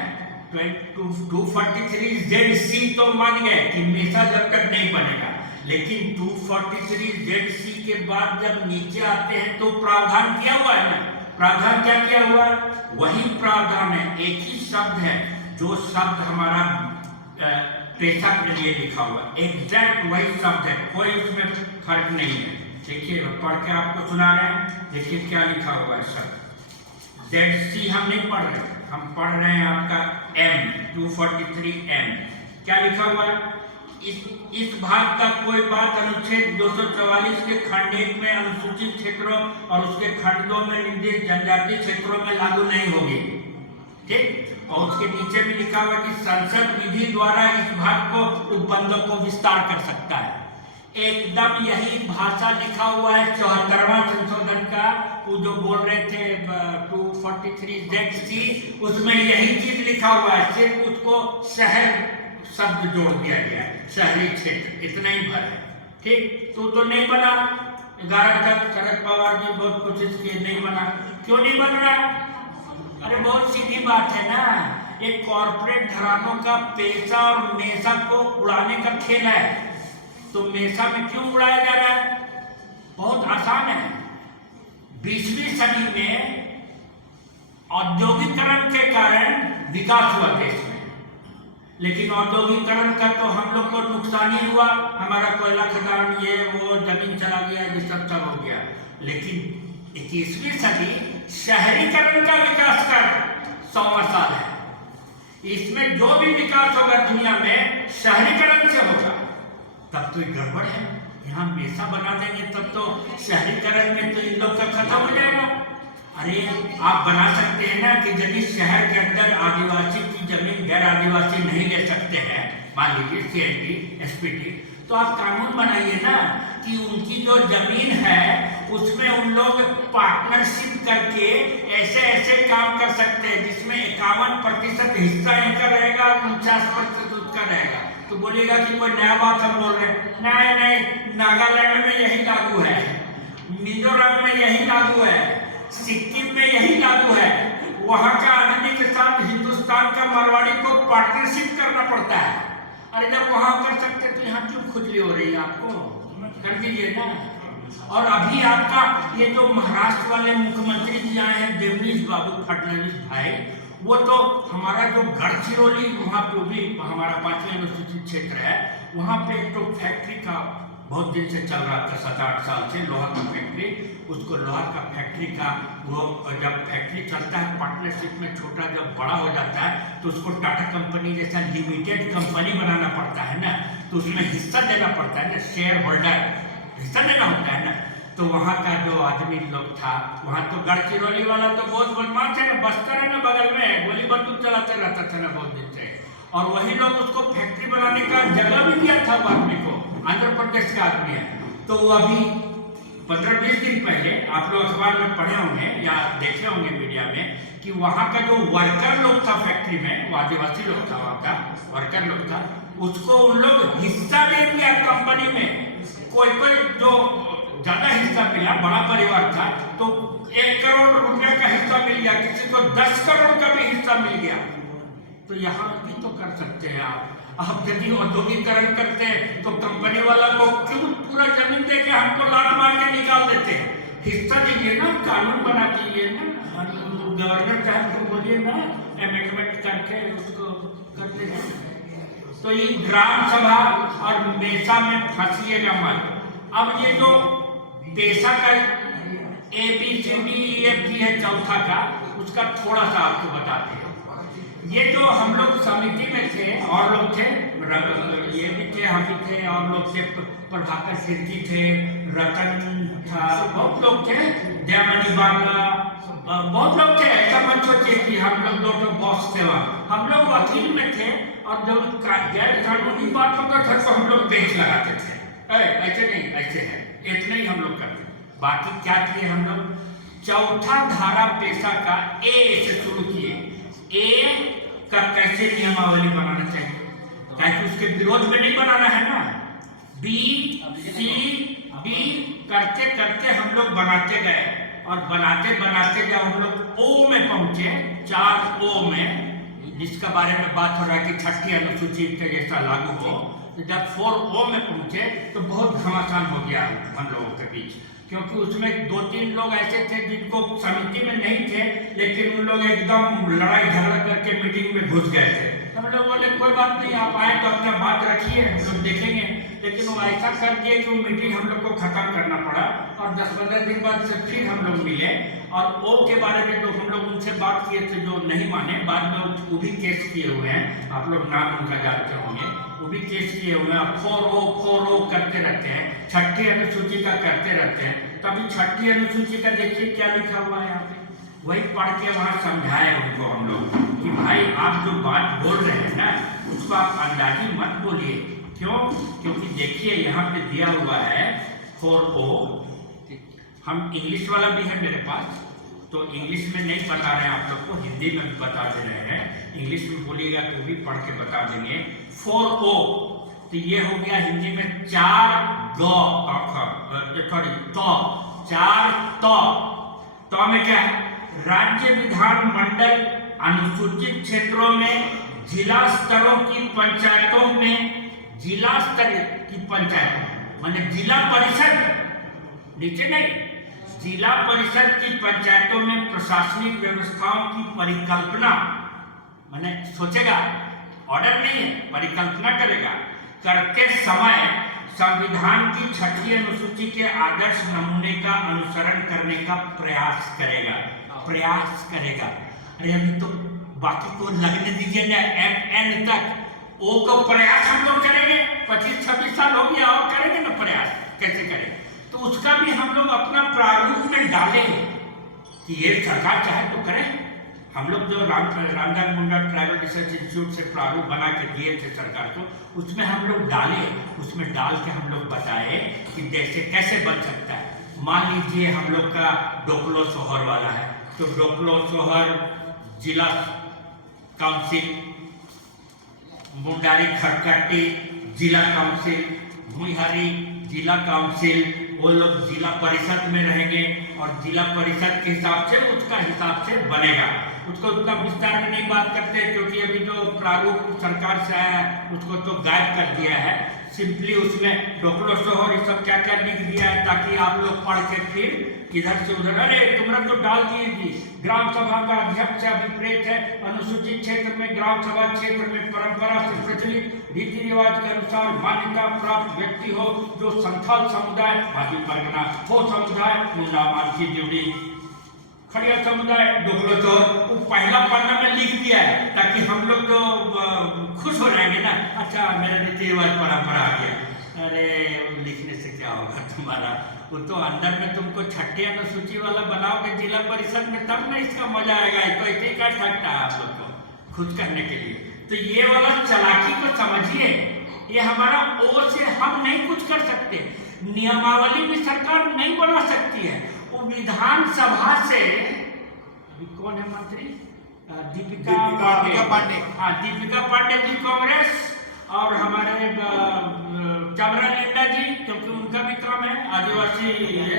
243ZC तो मान गए कि मेसा जब तक नहीं बनेगा, लेकिन 243ZC के बाद जब नीचे आते हैं तो प्रावधान किया हुआ है ना, प्रावधान क्या किया हुआ है? वही प्रावधान है, एक ही शब्द है, जो शब्द हमारा पेशा के लिए लिखा हुआ, एग्जैक्ट वही शब्द है, कोई उसमें फर्क नहीं है। देखिए पढ़ के आपको सुना रहे हैं, देखिए क्या लिखा हुआ है शब्द। ZC हम नहीं पढ़ रहे, हम पढ़ रहे हैं आपका M 243M। क्या लिखा हुआ है? इस भाग का कोई बात अनुच्छेद 244 के खंड 1 में अनुसूचित क्षेत्रों और उसके खंड 2 में निर्दिष्ट जनजातीय क्षेत्रों में लागू नहीं होगी। ठीक, और उसके नीचे भी लिखा हुआ कि संसद विधि द्वारा इस भाग को उपबंधों को विस्तार कर सकता है। एकदम यही भाषा लिखा हुआ है 74वां संशोधन का, वो जो बोल रहे थे 243(z)(c), उसमें यही चीज लिखा हुआ है, सिर्फ उसको शहर शब्द जोड़ दिया गया है, शहरी क्षेत्र, इतना ही भर है। ठीक, तो नहीं बना। 11 तक शरद पवार जी बहुत कोशिश किए, नहीं बना। क्यों नहीं बन रहा? अरे बहुत सीधी बात है ना, एक कॉर्पोरेट घरानों का पैसा और मेसा को उड़ाने का खेल है, तो मेसा में क्यों उड़ाया जा रहा है? बहुत आसान है। 20वीं सदी में औद्योगिकरण के कारण विकास हुआ देश में, लेकिन औद्योगिकरण का तो हम लोग को नुकसान ही हुआ, हमारा कोयला खदान ये वो जमीन चला गया, ये सब हो गया। लेकिन 21वीं सदी शहरीकरण का विकास का 100वां साल है। इसमें जो भी विकास होगा दुनिया में शहरीकरण से होगा। तब तो गड़बड़ है, यहाँ मेसा बना देंगे तब तो शहरीकरण में तो इन लोग का खत्म हो जाएगा। अरे आप बना सकते हैं ना कि यदि शहर के अंदर आदिवासी की जमीन गैर आदिवासी नहीं ले सकते हैं, मान लीजिए CNT, SPT, तो आप कानून बनाइए ना कि उनकी जो जमीन है उसमें उन लोग पार्टनरशिप करके ऐसे ऐसे काम कर सकते हैं जिसमें 51% हिस्सा इनका रहेगा, 49% उसका रहेगा। तो बोलिएगा कि कोई नया बात हम बोल रहे हैं? नहीं, नागालैंड में यही लागू है, मिजोरम में यही लागू है, सिक्किम में यही लागू है। वहां का आदमी के साथ हिंदुस्तान का मारवाड़ी को पार्टनरशिप करना पड़ता है। अरे जब वहां कर सकते तो यहाँ क्यों खुजली हो रही है? आपको कर दीजिए ना। और अभी आपका ये जो महाराष्ट्र वाले मुख्यमंत्री जी आए हैं, देवेंद्र बाबू फडणवीस भाई, वो तो हमारा जो गढ़चिरौली, वहाँ पे भी हमारा 5वें अनुसूचित क्षेत्र है, वहाँ पे एक तो फैक्ट्री का बहुत दिन से चल रहा था, 7-8 साल से, लोहा का फैक्ट्री। उसको लोहा का फैक्ट्री का वो जब फैक्ट्री चलता है पार्टनरशिप में, छोटा जब बड़ा हो जाता है तो उसको टाटा कंपनी जैसा लिमिटेड कंपनी बनाना पड़ता है ना, तो उसमें हिस्सा देना पड़ता है ना, शेयर होल्डर हिस्सा देना होता है ना। तो वहाँ का जो आदमी लोग था, वहाँ तो गढ़चिरौली वाला तो बहुत बदमाश है ना, बस्तर है ना बगल में, गोली बंदूक चलाते रहता था ना बहुत दिन से। और वही लोग उसको फैक्ट्री बनाने का जगह भी दिया था आदमी को, आंध्र प्रदेश का आदमी है। तो अभी 15-20 दिन पहले आप लोग अखबार में पढ़े होंगे या देखे होंगे मीडिया में कि वहाँ का जो वर्कर लोग था फैक्ट्री में, वो आदिवासी लोग था, वहाँ का वर्कर लोग था, उसको उन लोग हिस्सा दे दिया कंपनी में। कोई जो ज्यादा हिस्सा मिला, बड़ा परिवार था, तो 1 करोड़ रुपए का हिस्सा मिल गया, किसी को 10 करोड़ का भी हिस्सा मिल गया। तो यहाँ भी तो कर सकते हैं आप यदि औद्योगिकरण करते हैं तो कंपनी वाला को क्यों पूरा जमीन दे के हमको लात मार के निकाल देते हैं? हिस्सा दीजिए ना, कानून बना दीजिए ना, गवर्नर साहब को बोलिए ना, अमेंडमेंट करके उसको कर देंगे। तो ये ग्राम सभा और मेसा में फंसिएगा मत। अब ये जो पेशा का ABCDEFG है चौथा का, उसका थोड़ा सा आपको बताते हैं। ये जो हम लोग समिति में थे, और लोग थे, ये भी थे, हम भी थे, और लोग थे, प्रभाकर सिद्धि थे, रतन था, बहुत लोग थे, जयमणि बांगा, बहुत लोग थे। ऐसा मत सोचिए कि हम लोग दो बॉस थे वहाँ, हम लोग वकील में थे, और जब गैर कानूनी बात होता था तो हम लोग बेंच लगाते थे। ऐसे नहीं, ऐसे है, इतना ही हम लोग करते। बाकी क्या किए हम लोग? चौथा धारा पेशा का A से शुरू किए। A का कैसे नियमावली बनाना चाहिए, ताकि उसके विरोध में नहीं बनाना है ना। B, C, D करते करते हम लोग बनाते गए, और बनाते बनाते जब हम लोग O में पहुंचे, 4O में, जिसका बारे में बात हो रहा है कि 6ठी अनुसूची के जैसा लागू हो, तो जब 4O में पहुंचे तो बहुत घमासान हो गया हम लोगों के बीच, क्योंकि उसमें 2-3 लोग ऐसे थे जिनको समिति में नहीं थे, लेकिन उन लोग एकदम लड़ाई झगड़ा करके मीटिंग में घुस गए थे। हम लोग बोले कोई बात नहीं, आप आए तो अपना बात रखिए, हम लोग देखेंगे। लेकिन वो ऐसा कर दिए कि वो मीटिंग हम लोग को खत्म करना पड़ा, और 10-15 दिन बाद से फिर हम लोग मिले, और O के बारे में जो हम लोग उनसे बात किए थे, जो नहीं माने, बाद में वो भी केस किए हुए हैं, आप लोग नाम उनका जानते होंगे। वो भी केस किए हुए हैं, 4O करते रहते हैं, छठी अनुसूची का करते रहते हैं। तो अभी छठी अनुसूची का देखिए क्या लिखा हुआ है यहाँ पे, वही पढ़ के वहाँ समझाए उनको हम लोग कि भाई आप जो बात बोल रहे हैं ना उसको आप अंदाजी मत बोलिए। क्यों? क्योंकि देखिए यहाँ पे दिया हुआ है 4O, हम इंग्लिश वाला भी है मेरे पास, तो इंग्लिश में नहीं बता रहे हैं आप लोग को, हिंदी में भी बता दे रहे हैं। इंग्लिश में बोलिएगा तो भी पढ़ के बता देंगे। 4O तो ये हो गया हिंदी में 4 ग सॉरी तो में क्या है, राज्य विधान मंडल अनुसूचित क्षेत्रों में जिला स्तरों की पंचायतों में, जिला स्तर की पंचायतों माने जिला परिषद, नीचे नहीं, जिला परिषद की पंचायतों में प्रशासनिक व्यवस्थाओं की परिकल्पना, माने सोचेगा, ऑर्डर नहीं है, परिकल्पना करेगा, करते समय संविधान की छठी अनुसूची के आदर्श नमूने का अनुसरण करने का प्रयास करेगा। अरे अभी तो बाकी को लगने दीजिए ना, FN तक O को प्रयास हम लोग करेंगे, 25-26 साल हो गया और करेंगे ना प्रयास, कैसे करें? तो उसका भी हम लोग अपना प्रारूप में डालें कि ये सरकार चाहे तो करें। हम लोग जो रामदास मुंडा ट्राइबल रिसर्च इंस्टीट्यूट से प्रारूप बना के दिए थे सरकार को, उसमें हम लोग डाले, उसमें डाल के हम लोग बताए कि जैसे कैसे बन सकता है। मान लीजिए हम लोग का डोकलो सोहर वाला है, तो डोकलो सोहर जिला काउंसिल, मुंडारी खड़काटी जिला काउंसिल, भुईहारी जिला काउंसिल, वो लोग जिला परिषद में रहेंगे और जिला परिषद के हिसाब से उसका हिसाब से बनेगा। उसको उतना विस्तार में नहीं बात करते क्योंकि अभी जो प्रारूप सरकार से आया है उसको तो गायब कर दिया है। सिंपली उसमें डोकलो सोहर ये सब क्या क्या लिख दिया है ताकि आप लोग पढ़ के फिर इधर से उधर, अरे तुमरा तो डाल दिए जी ग्राम सभा का अध्यक्ष से अभिप्रेत है, अनुसूचित क्षेत्र में ग्राम सभा क्षेत्र में परंपरा से प्रचलित रीति रिवाज के अनुसार मान्यता प्राप्त व्यक्ति हो जो संथाल समुदाय, भाटी परगना हो समुदाय, मुंडा मानसी ड्यूटी खड़िया समुदाय, डोकलो सोहर, वो पहला पन्ना में लिख दिया है ताकि हम लोग तो खुश हो जाएंगे ना, अच्छा मेरा रीति रिवाज परंपरा आ गया। अरे लिखने से क्या होगा तुम्हारा, वो तो अंदर में तुमको छठी अनुसूची वाला बनाओगे जिला परिषद में, तब ना इसका मजा आएगा। तो ऐसे ही क्या सकता है आप लोग को खुश करने के लिए। तो ये वाला चालाकी को समझिए, ये हमारा ओ से हम नहीं कुछ कर सकते, नियमावली भी सरकार नहीं बना सकती है। वो विधानसभा से, अभी कौन है मंत्री, दीपिका पांडे, हाँ दीपिका पांडे जी कांग्रेस, और हमारे चामरा लेंडा जी क्योंकि उनका भी काम है आदिवासी है,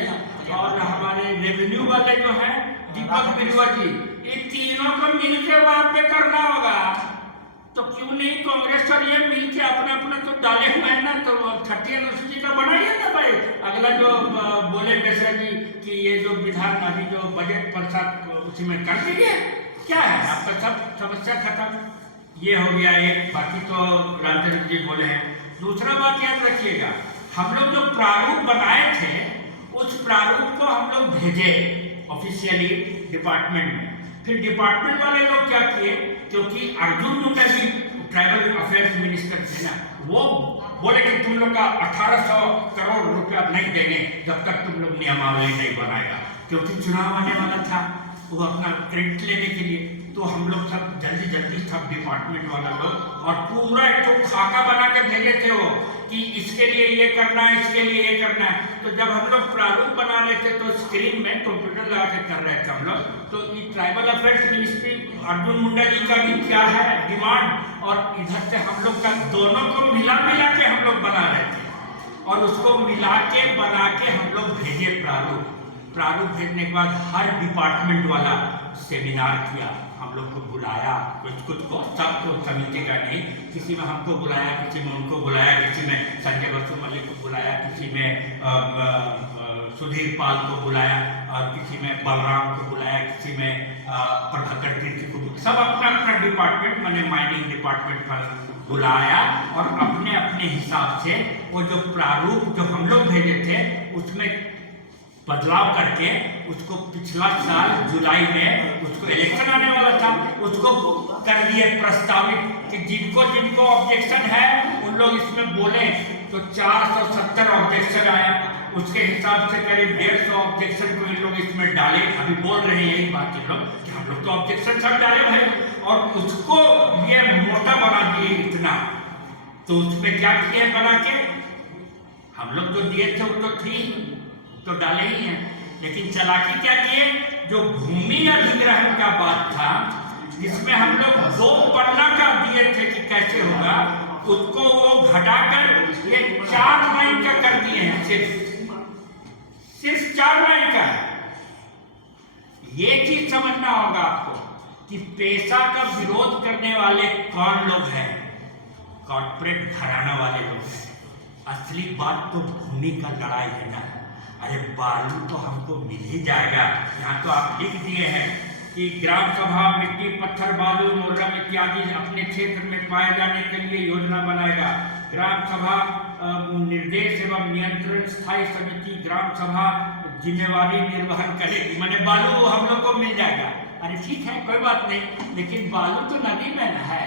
और हमारे रेवेन्यू वाले जो हैं दीपक बिरुआ जी, ये तीनों को मिलकर वहां पे करना होगा। तो क्यों नहीं कांग्रेस और ये मिलके अपना अपना तो डाले हुए हैं ना, तो छठी अनुसूची का बनाइए ना भाई। अगला जो बोले बेसरा जी कि ये जो विधान अभी जो बजट प्रसाद उसी में कर दीजिए, क्या है आपका सब समस्या खत्म। ये हो गया एक, बाकी तो रामचंद्र जी बोले हैं। दूसरा बात याद रखिएगा, हम लोग जो प्रारूप बनाए थे उस प्रारूप को हम लोग भेजे ऑफिशियली डिपार्टमेंट में। फिर डिपार्टमेंट वाले लोग क्या किए, क्योंकि Arjun Munda ji tribal affairs minister थे ना, वो बोले कि तुम लोग का 1800 करोड़ रुपया नहीं देंगे जब तक तुम लोग नियमावली नहीं बनाएगा, क्योंकि चुनाव आने वाला था, वो अपना क्रेडिट लेने के लिए। तो हम लोग सब जल्दी सब डिपार्टमेंट वाला लोग और पूरा एक तो खाका बना के भेजे थे वो कि इसके लिए ये करना है, इसके लिए ये करना है। तो जब हम लोग प्रारूप बना रहे थे तो स्क्रीन में कंप्यूटर लगा के कर रहे थे हम लोग, तो ये tribal affairs ministry Arjun Munda ji का भी क्या है डिमांड, और इधर से हम लोग का दोनों को मिला के हम लोग बना रहे थे, और उसको मिला के बना के हम लोग भेजे प्रारूप भेजने के बाद हर डिपार्टमेंट वाला सेमिनार किया, हम लोग को बुलाया, कुछ को सबको समिति का नहीं, किसी में हमको बुलाया, किसी में उनको बुलाया, किसी में संजय वसुमल्ली को बुलाया, किसी में सुधीर पाल को बुलाया, और किसी में बलराम को बुलाया, किसी में प्रभाकर तीर्थ को, सब अपना अपना डिपार्टमेंट मैंने माइनिंग डिपार्टमेंट पर बुलाया, और अपने अपने हिसाब से वो जो प्रारूप जो हम लोग भेजे थे उसमें बदलाव करके उसको पिछला साल जुलाई में उसको इलेक्शन आने वाला था, उसको कर दिए प्रस्तावित कि जिनको ऑब्जेक्शन है उन लोग इसमें बोले तो 470 ऑब्जेक्शन आया, उसके हिसाब से करीब 150 ऑब्जेक्शन को इन लोग इसमें डाले। अभी बोल रहे हैं यही बात इन लोग कि हम लोग तो ऑब्जेक्शन सब डाले भाई, और उसको ये मोटा बना दिए इतना। तो उसमें क्या किए बना के, हम लोग जो दिए थे वो तो थी, तो डाले ही हैं, लेकिन चालाकी क्या किए, जो भूमि अधिग्रहण का बात था जिसमें हम लोग 2 पन्ना का दिए थे कि कैसे होगा, उसको वो घटाकर ये 4 लाइन का कर दिए हैं, सिर्फ 4 लाइन का है। ये चीज समझना होगा आपको कि पेशा का विरोध करने वाले कौन लोग हैं, कॉर्पोरेट घराना वाले लोग हैं। असली बात तो भूमि का लड़ाई है ना। अरे बालू तो हमको मिल ही जाएगा, यहाँ तो आप लिख दिए हैं कि ग्राम सभा मिट्टी पत्थर बालू मुर्रम इत्यादि अपने क्षेत्र में पाए जाने के लिए योजना बनाएगा। ग्राम सभा निर्देश एवं नियंत्रण स्थायी समिति ग्राम सभा जिम्मेवारी निर्वहन करेगी, माने बालू हम लोग को मिल जाएगा। अरे ठीक है कोई बात नहीं, लेकिन बालू तो नदी में ना है,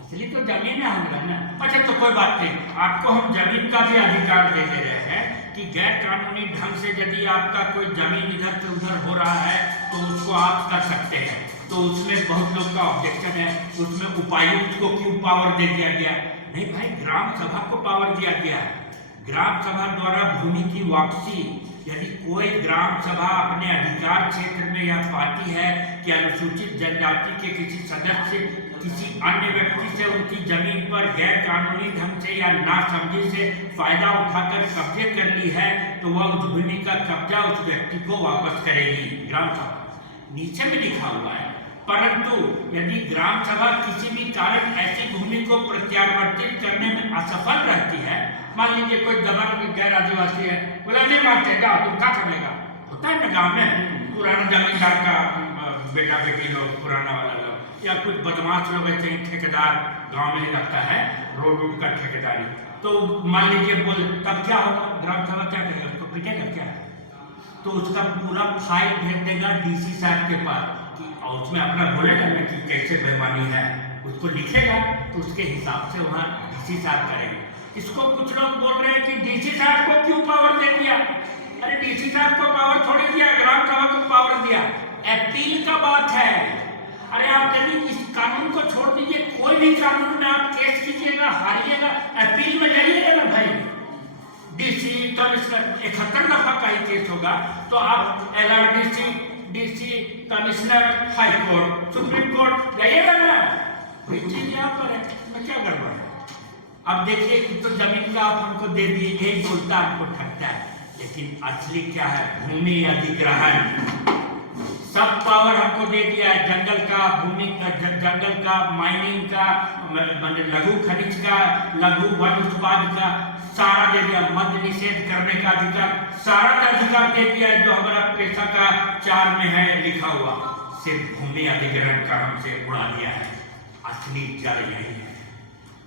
असली तो जमीन है हमारा ना। अच्छा तो कोई बात नहीं, आपको हम जमीन का भी अधिकार दे दे रहे हैं कि गैर कानूनी ढंग से यदि आपका कोई जमीन इधर से उधर हो रहा है तो उसको आप कर सकते हैं। तो उसमें बहुत लोग का ऑब्जेक्शन है, उसमें उपायुक्त को क्यों पावर दे दिया गया? नहीं भाई, ग्राम सभा को पावर दिया गया है। ग्राम सभा द्वारा भूमि की वापसी, यदि कोई ग्राम सभा अपने अधिकार क्षेत्र में यह पाती है कि अनुसूचित जनजाति के किसी सदस्य किसी अन्य व्यक्ति से उनकी जमीन पर गैर कानूनी ढंग से या नासमझी से फायदा उठाकर कब्जे कर ली है, तो वह उस भूमि का कब्जा उस व्यक्ति को वापस करेगी ग्राम सभा। नीचे में लिखा हुआ है, परंतु यदि ग्राम सभा किसी भी कारण ऐसी भूमि को प्रत्यावर्तित करने में असफल रहती है, मान लीजिए कोई दबंग गैर आदिवासी है, बोला नहीं मानते, जाओ तुम क्या कर लेगा, होता है ना गाँव में, पुराना जमींदार का बेटा बेटी लोग, पुराना वाला लोग, या कुछ बदमाश लोग ऐसे ही ठेकेदार गांव में ही लगता है, रोड का ठेकेदारी, तो मान लीजिए बोल, तब क्या होगा, ग्राम सभा क्या करेगा, उसको पिटेगा क्या? तो उसका पूरा फाइल भेज देगा डीसी साहब के पास कि, और उसमें अपना बोलेगा ना कि कैसे बेईमानी है, उसको लिखेगा, तो उसके हिसाब से वहाँ डीसी साहब करेंगे। इसको कुछ लोग बोल रहे हैं कि डीसी साहब को क्यों पावर दे दिया? अरे डीसी साहब को पावर थोड़ी दिया, ग्राम सभा को पावर दिया। अपील का बात है। अरे आप यदि इस कानून को छोड़ दीजिए, कोई भी कानून में आप केस कीजिएगा, हारिएगा, अपील में जाइएगा ना भाई, डीसी कमिश्नर 71 दफा का ही केस होगा, तो आप LRDC, DC commissioner, high court, supreme court जाइएगा ना, कोई चीज यहाँ पर है, मैं क्या गड़बड़ है? अब देखिए तो जमीन का आप हमको दे दिए, यही बोलता हमको ठगता है, लेकिन असली क्या है? भूमि अधिग्रहण, सब पावर हमको दे दिया है, जंगल का, भूमि का, जंगल का, माइनिंग का, लघु खनिज का, लघु वन उत्पाद का, सारा दे दिया। मद्य निषेध करने का अधिकार, सारा का अधिकार दे दिया है जो हमारा पेशा का 4 में है लिखा हुआ। सिर्फ भूमि अधिग्रहण का हमसे उड़ा दिया है। असली जड़ यही है।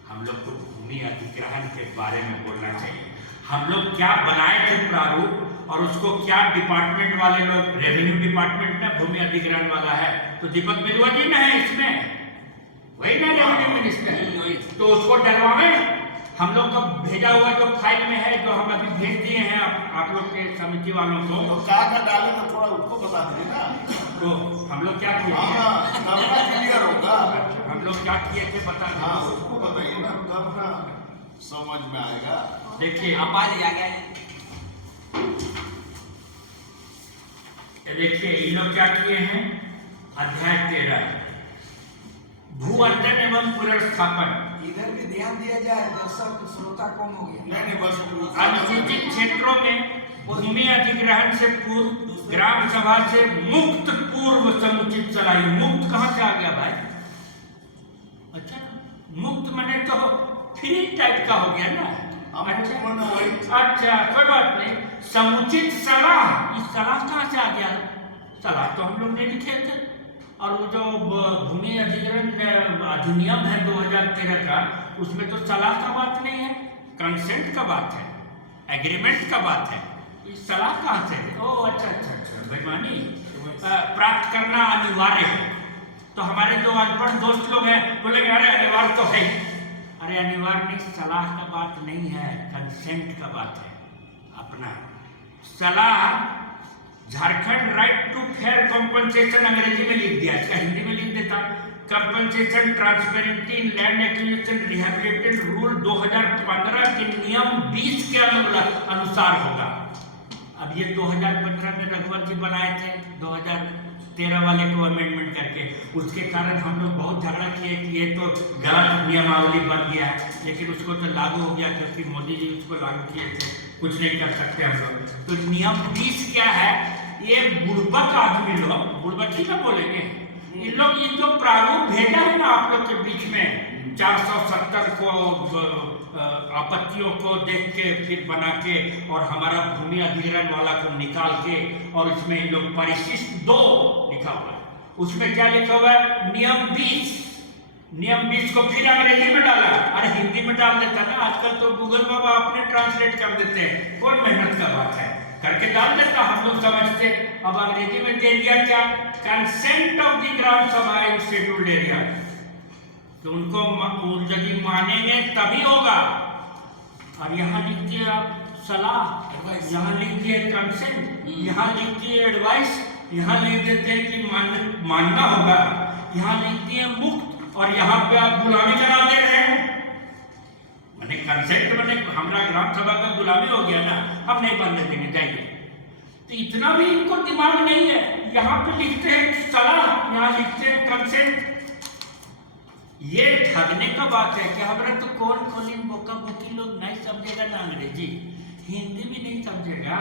हम लोग को भूमि अधिग्रहण के बारे में बोलना चाहिए। हम लोग क्या बनाए थे प्रारूप, और उसको क्या डिपार्टमेंट वाले लोग, रेवेन्यू डिपार्टमेंट ना भूमि अधिग्रहण वाला है, तो दीपक बिरुआ जी ना है इसमें, वही ना रेवेन्यू मिनिस्टर, तो उसको डलवावे। हम लोग का भेजा हुआ जो फाइल में है, जो हम अभी भेज दिए हैं आप लोग के समिति वालों को, तो क्या डाले तो थोड़ा उसको बता दीजिए ना। तो हम लोग क्या किए, क्लियर होगा। हम लोग क्या किए थे बता दीजिए। हाँ उसको बताइए ना, तब ना समझ में आएगा। देखिए आप आ गया, देखिए ये लोग क्या किए हैं, अध्याय 13 भू अर्जन एवं पुनर्स्थापन। इधर भी ध्यान दिया जाए, दर्शक श्रोता कम हो गया। नहीं बस अनुसूचित क्षेत्रों में भूमि अधिग्रहण से पूर्व ग्राम सभा से मुक्त पूर्व समुचित चलाई। मुक्त कहाँ से आ गया भाई? अच्छा, मुक्त मने तो फ्री टाइप का हो गया ना। अच्छा कोई बात नहीं। समुचित सलाह, इस सलाह कहाँ से आ गया? सलाह तो हम लोग ने लिखे थे, और वो जो भूमि अधिग्रहण अधिनियम है 2013 का, उसमें तो सलाह का बात नहीं है, कंसेंट का बात है, एग्रीमेंट का बात है। इस सलाह कहाँ से? ओह अच्छा अच्छा अच्छा, बेईमानी प्राप्त करना अनिवार्य है। तो हमारे जो अनपढ़ दोस्त लोग हैं बोलेंगे अरे अनिवार्य तो है, अरे अनिवार्य नहीं, सलाह का बात नहीं है, कंसेंट का बात है। अपना सलाह Jharkhand right to fair compensation अंग्रेजी में लिख दिया, इसका हिंदी में लिख देता compensation transparency in land acquisition rehabilitation rule 2015 के नियम 20 के अनुसार होगा। अब ये 2015 में रघुवर जी बनाए थे, 2013 वाले को अमेंडमेंट करके, उसके कारण हम लोग बहुत झगड़ा किए कि ये तो गलत नियमावली बन गया है, लेकिन उसको तो लागू हो गया क्योंकि मोदी जी उसको लागू किए थे, कुछ नहीं कर सकते हम लोग। तो नियम 20 क्या है, ये बुड़बक आदमी लोग, बुड़बक ही ना बोलेंगे, इन लोग ये जो प्रारूप भेजा है ना आप लोग के बीच में 470 को आपत्तियों को देख के फिर बना के और हमारा भूमि अधिग्रहण वाला को निकाल के, और इसमें इन लोग परिशिष्ट 2 लिखा हुआ है, उसमें क्या लिखा हुआ है नियम 20, नियम 20 को फिर अंग्रेजी में डाला, अरे हिंदी में डाल देता ना, आजकल तो गूगल बाबा अपने ट्रांसलेट कर देते हैं, कौन मेहनत का बात है, करके डाल देता, हम लोग समझते। अब अंग्रेजी में दे दिया क्या, कंसेंट ऑफ द ग्राम सभा इन शेड्यूल्ड एरिया, तो उनको यदि मानेंगे तभी होगा। और यहाँ लिखिए आप सलाह, यहाँ लिखिए कंसेंट, यहाँ लिखिए एडवाइस, यहाँ लिख देते हैं कि मानना होगा, यहाँ लिखती है मुक्त, और यहाँ पे आप गुलामी करा दे रहे हैं। मैंने कंसेंट मैंने हमारा ग्राम सभा का गुलामी हो गया ना, हम नहीं बनने देंगे, जाइए। तो इतना भी इनको दिमाग नहीं है, यहाँ पे लिखते हैं सलाह, यहाँ लिखते हैं कंसेंट। ये ठगने का बात है कि हमारा तो कौन खोलिन बोका बोकी लोग नहीं समझेगा ना अंग्रेजी, हिंदी भी नहीं समझेगा,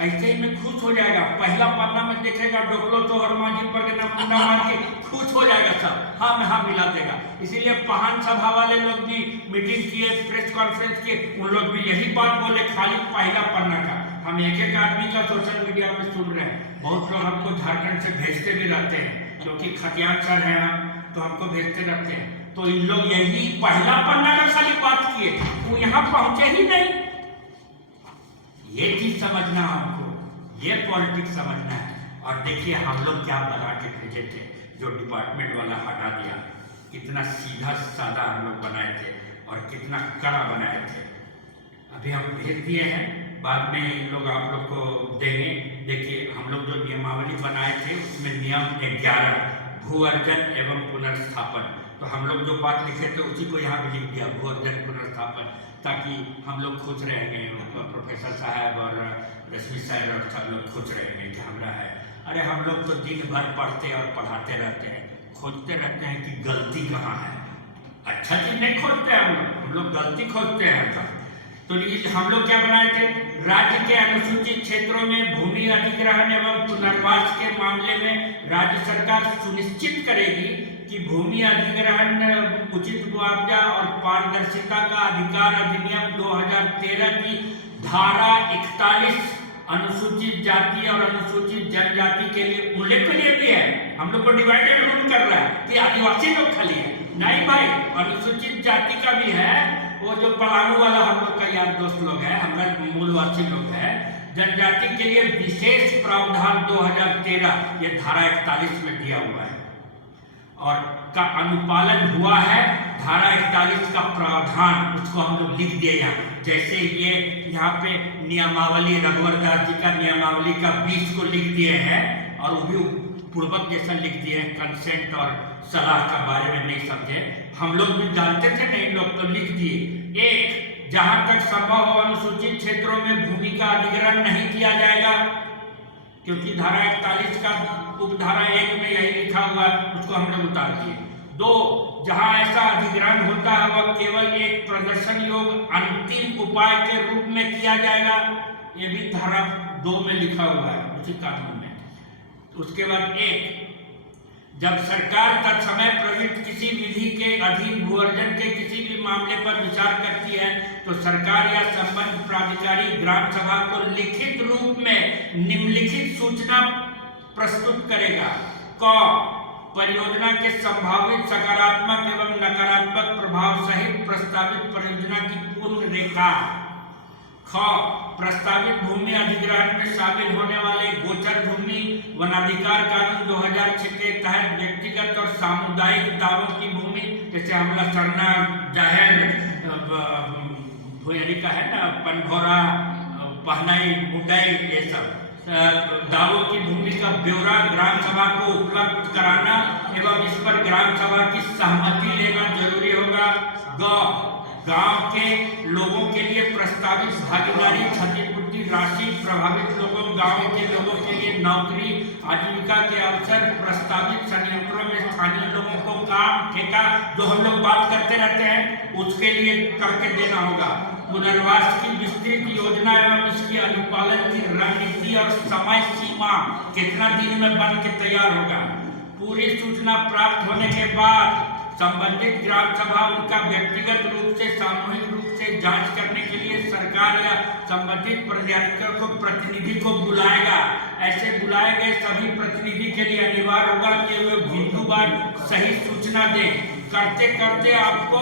ऐसे ही में खुश हो जाएगा, पहला पन्ना में देखेगा डोकलो तो हरमाजी पर मुंडा मार के खुश हो जाएगा सब, हाँ में हाँ मिला देगा। इसीलिए पहान सभा वाले लोग भी मीटिंग किए, प्रेस कॉन्फ्रेंस किए, उन लोग भी यही बात बोले, खाली पहला पन्ना का। हम एक एक आदमी का सोशल मीडिया में सुन रहे हैं, बहुत लोग हमको झारखंड से भेजते भी रहते हैं, क्योंकि खतियान सर हैं हम, तो हमको भेजते रहते हैं। तो इन लोग यही पहला पन्ना का खाली बात किए, वो यहाँ पहुंचे ही नहीं। ये चीज समझना हमको, ये पॉलिटिक्स समझना है। और देखिए हम लोग क्या बना के भेजे थे, जो डिपार्टमेंट वाला हटा दिया, कितना सीधा साधा हम लोग बनाए थे और कितना कड़ा बनाए थे। अभी हम भेज दिए हैं, बाद में इन लोग आप लोग को देंगे। देखिए हम लोग जो नियमावली बनाए थे उसमें नियम 11 भू अर्जन एवं पुनर्स्थापन, तो हम लोग जो बात लिखे थे उसी को यहाँ भी लिख दिया, भू अर्जन पुनर्स्थापन, ताकि हम लोग खुश रहेंगे, प्रोफेसर साहब और रश्मि साहब और सब लोग खुश रहेंगे कि हमारा है। अरे हम लोग तो दिन भर पढ़ते और पढ़ाते रहते हैं, खोजते रहते हैं कि गलती कहाँ है, अच्छा चीज नहीं खोजते हम लोग गलती खोजते हैं हर। तो हम लोग क्या बनाए थे, राज्य के अनुसूचित क्षेत्रों में भूमि अधिग्रहण एवं पुनर्वास के मामले में राज्य सरकार सुनिश्चित करेगी कि भूमि अधिग्रहण उचित मुआवजा और पारदर्शिता का अधिकार अधिनियम 2013 की धारा 41 अनुसूचित जाति और अनुसूचित जनजाति के लिए उल्लेख के लिए भी है। हम लोग को डिवाइडेड रूल कर रहा है कि आदिवासी लोग खाली है, नहीं भाई, अनुसूचित जाति का भी है, वो जो पलामू वाला हम लोग का यार दोस्त लोग है, हमारा मूलवासी लोग है। जनजाति के लिए विशेष प्रावधान 2013 ये धारा 41 में दिया हुआ है और का अनुपालन हुआ है। धारा 41 का प्रावधान उसको हम लोग लिख दिए यहाँ, जैसे ये यहाँ पे नियमावली रघुवर दास जी का नियमावली का 20 को लिख दिए हैं, और वो भी पूर्वक जैसा लिख दिए हैं, कंसेंट और सलाह का बारे में नहीं समझे, हम लोग भी जानते थे नहीं, लोग तो लिख दिए। एक, जहां तक संभव हो अनुसूचित क्षेत्रों में भूमि का अधिग्रहण नहीं किया जाएगा, क्योंकि धारा 41 का उपधारा 1 में यही लिखा हुआ, उसको हम लोग उतार दिए। 2, जहां ऐसा अधिग्रहण होता है वह केवल एक प्रदर्शन योग्य अंतिम उपाय के रूप में किया जाएगा, ये भी धारा 2 में लिखा हुआ है उसी कानून में। उसके बाद 1, जब सरकार तत्समय प्रवृत्त किसी विधि के अधीन भू अर्जन के किसी भी मामले पर विचार करती है तो सरकार या संबद्ध प्राधिकारी ग्राम सभा को लिखित रूप में निम्नलिखित सूचना प्रस्तुत करेगा। क, परियोजना के संभावित सकारात्मक एवं नकारात्मक प्रभाव सहित प्रस्तावित परियोजना की पूर्ण रेखा। ख, प्रस्तावित भूमि अधिग्रहण में शामिल होने वाले गोचर भूमि वनाधिकार कानून 2006 के तहत व्यक्तिगत और सामुदायिक दावों की भूमि, जैसे हमला सरना जाहिर भुयारी का है ना, पनभोरा, पहनाई, मुंडाई, ये सब दावों की भूमि का ब्यौरा ग्राम सभा को उपलब्ध कराना एवं इस पर ग्राम सभा की सहमति लेना जरूरी होगा। गांव के लोगों के लिए प्रस्तावित भागीदारी क्षतिपूर्ति राशि, प्रभावित लोगों, गांव के लोगों के लिए नौकरी, आजीविका के अवसर, प्रस्तावित संयंत्रों में स्थानीय लोगों को काम, ठेका, जो हम लोग बात करते रहते हैं, उसके लिए करके देना होगा। पुनर्वास की विस्तृत योजना एवं इसकी अनुपालन की रणनीति और समय सीमा, कितना दिन में बन के तैयार होगा। पूरी सूचना प्राप्त होने के बाद संबंधित ग्राम सभा उनका व्यक्तिगत रूप से, सामूहिक रूप से जांच करने के लिए सरकार या संबंधित प्रतिनिधि को बुलाएगा। ऐसे बुलाए गए सभी प्रतिनिधि के लिए अनिवार्य होगा कि वे बिंदुवार सही सूचना दें। करते करते आपको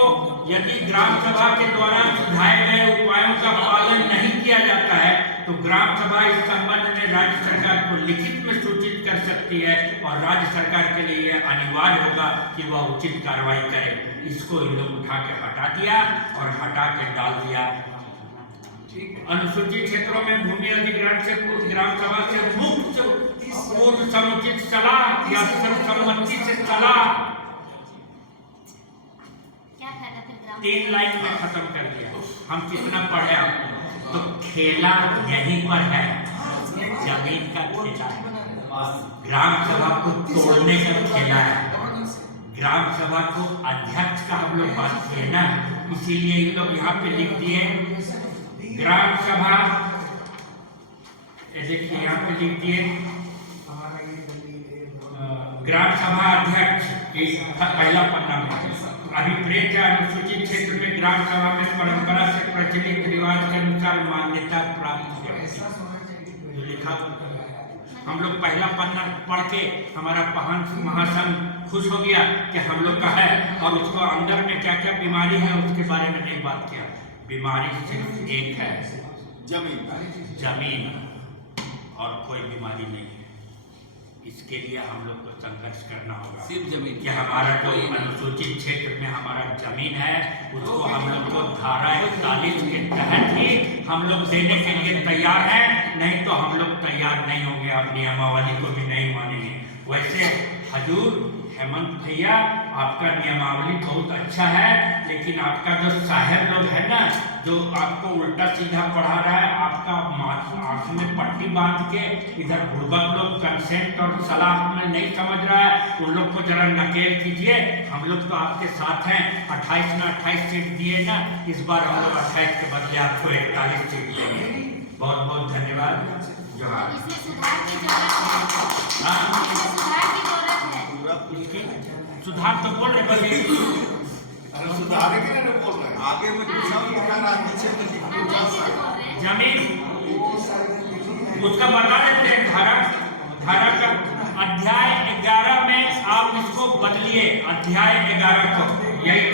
यदि ग्राम सभा के द्वारा सुझाए गए उपायों का पालन नहीं किया जाता है तो ग्राम सभा इस संबंध में राज्य सरकार को लिखित में सूचित कर सकती है और राज्य सरकार के लिए अनिवार्य होगा कि वह उचित कार्रवाई करे। इसको इन लोग उठा के हटा दिया और हटा के डाल दिया। अनुसूचित क्षेत्रों में भूमि अधिग्रहण से पूर्व ग्राम सभा से मुक्त पूर्व समुचित सलाह या सर्वसम्मति से सलाह 3 लाइन में खत्म कर दिया। हम कितना पढ़े आपको, तो खेला यहीं पर है, जमीन का खेला है, ग्राम सभा को तोड़ने का खेला है। ग्राम सभा को अध्यक्ष का हम लोग बात किए ना, इसीलिए इन लोग यहाँ पे लिख दिए ग्राम सभा, देखिए यहाँ पे लिख दिए ग्राम सभा अध्यक्ष, पहला पन्ना में अभिप्रेत अनुसूचित क्षेत्र में ग्राम सभा में परंपरा से प्रचलित रिवाज के अनुसार मान्यता प्राप्त है, जो लिखा। हम लोग पहला पन्ना पढ़ के हमारा महासंघ खुश हो गया कि हम लोग का है, और उसको अंदर में क्या क्या बीमारी है उसके बारे में नहीं बात किया। बीमारी सिर्फ एक है, जमीन, और कोई बीमारी नहीं है। इसके लिए हम लोग को संघर्ष करना होगा, सिर्फ जमीन कि हमारा जो अनुसूचित क्षेत्र में हमारा जमीन है उसको हम लोग को धारा 41 के तहत ही हम लोग देने के लिए तैयार हैं, नहीं तो हम लोग तैयार नहीं होंगे और नियमावली को भी नहीं मानेंगे। वैसे हजूर हेमंत भैया, आपका नियमावली बहुत अच्छा है, लेकिन आपका जो साहब लोग है ना, जो आपको उल्टा सीधा पढ़ा रहा है, आपका आंख में पट्टी बांध के इधर बुड़बक लोग कंसेंट और सलाह में नहीं समझ रहा है, उन लोग को जरा नकेल कीजिए। हम लोग तो आपके साथ हैं। 28 ना 28 सीट दिए ना, इस बार हम लोग 28 के बदले आपको 41 सीट देंगे। बहुत बहुत धन्यवाद। जोहार। सुधार तो बोल रहे बल्कि सुधारेंगे ना, बोल रहे हैं आगे में जमीन उसका बता देते हैं। धारा का अध्याय 11 में आप इसको बदलिए, अध्याय 11 को, यही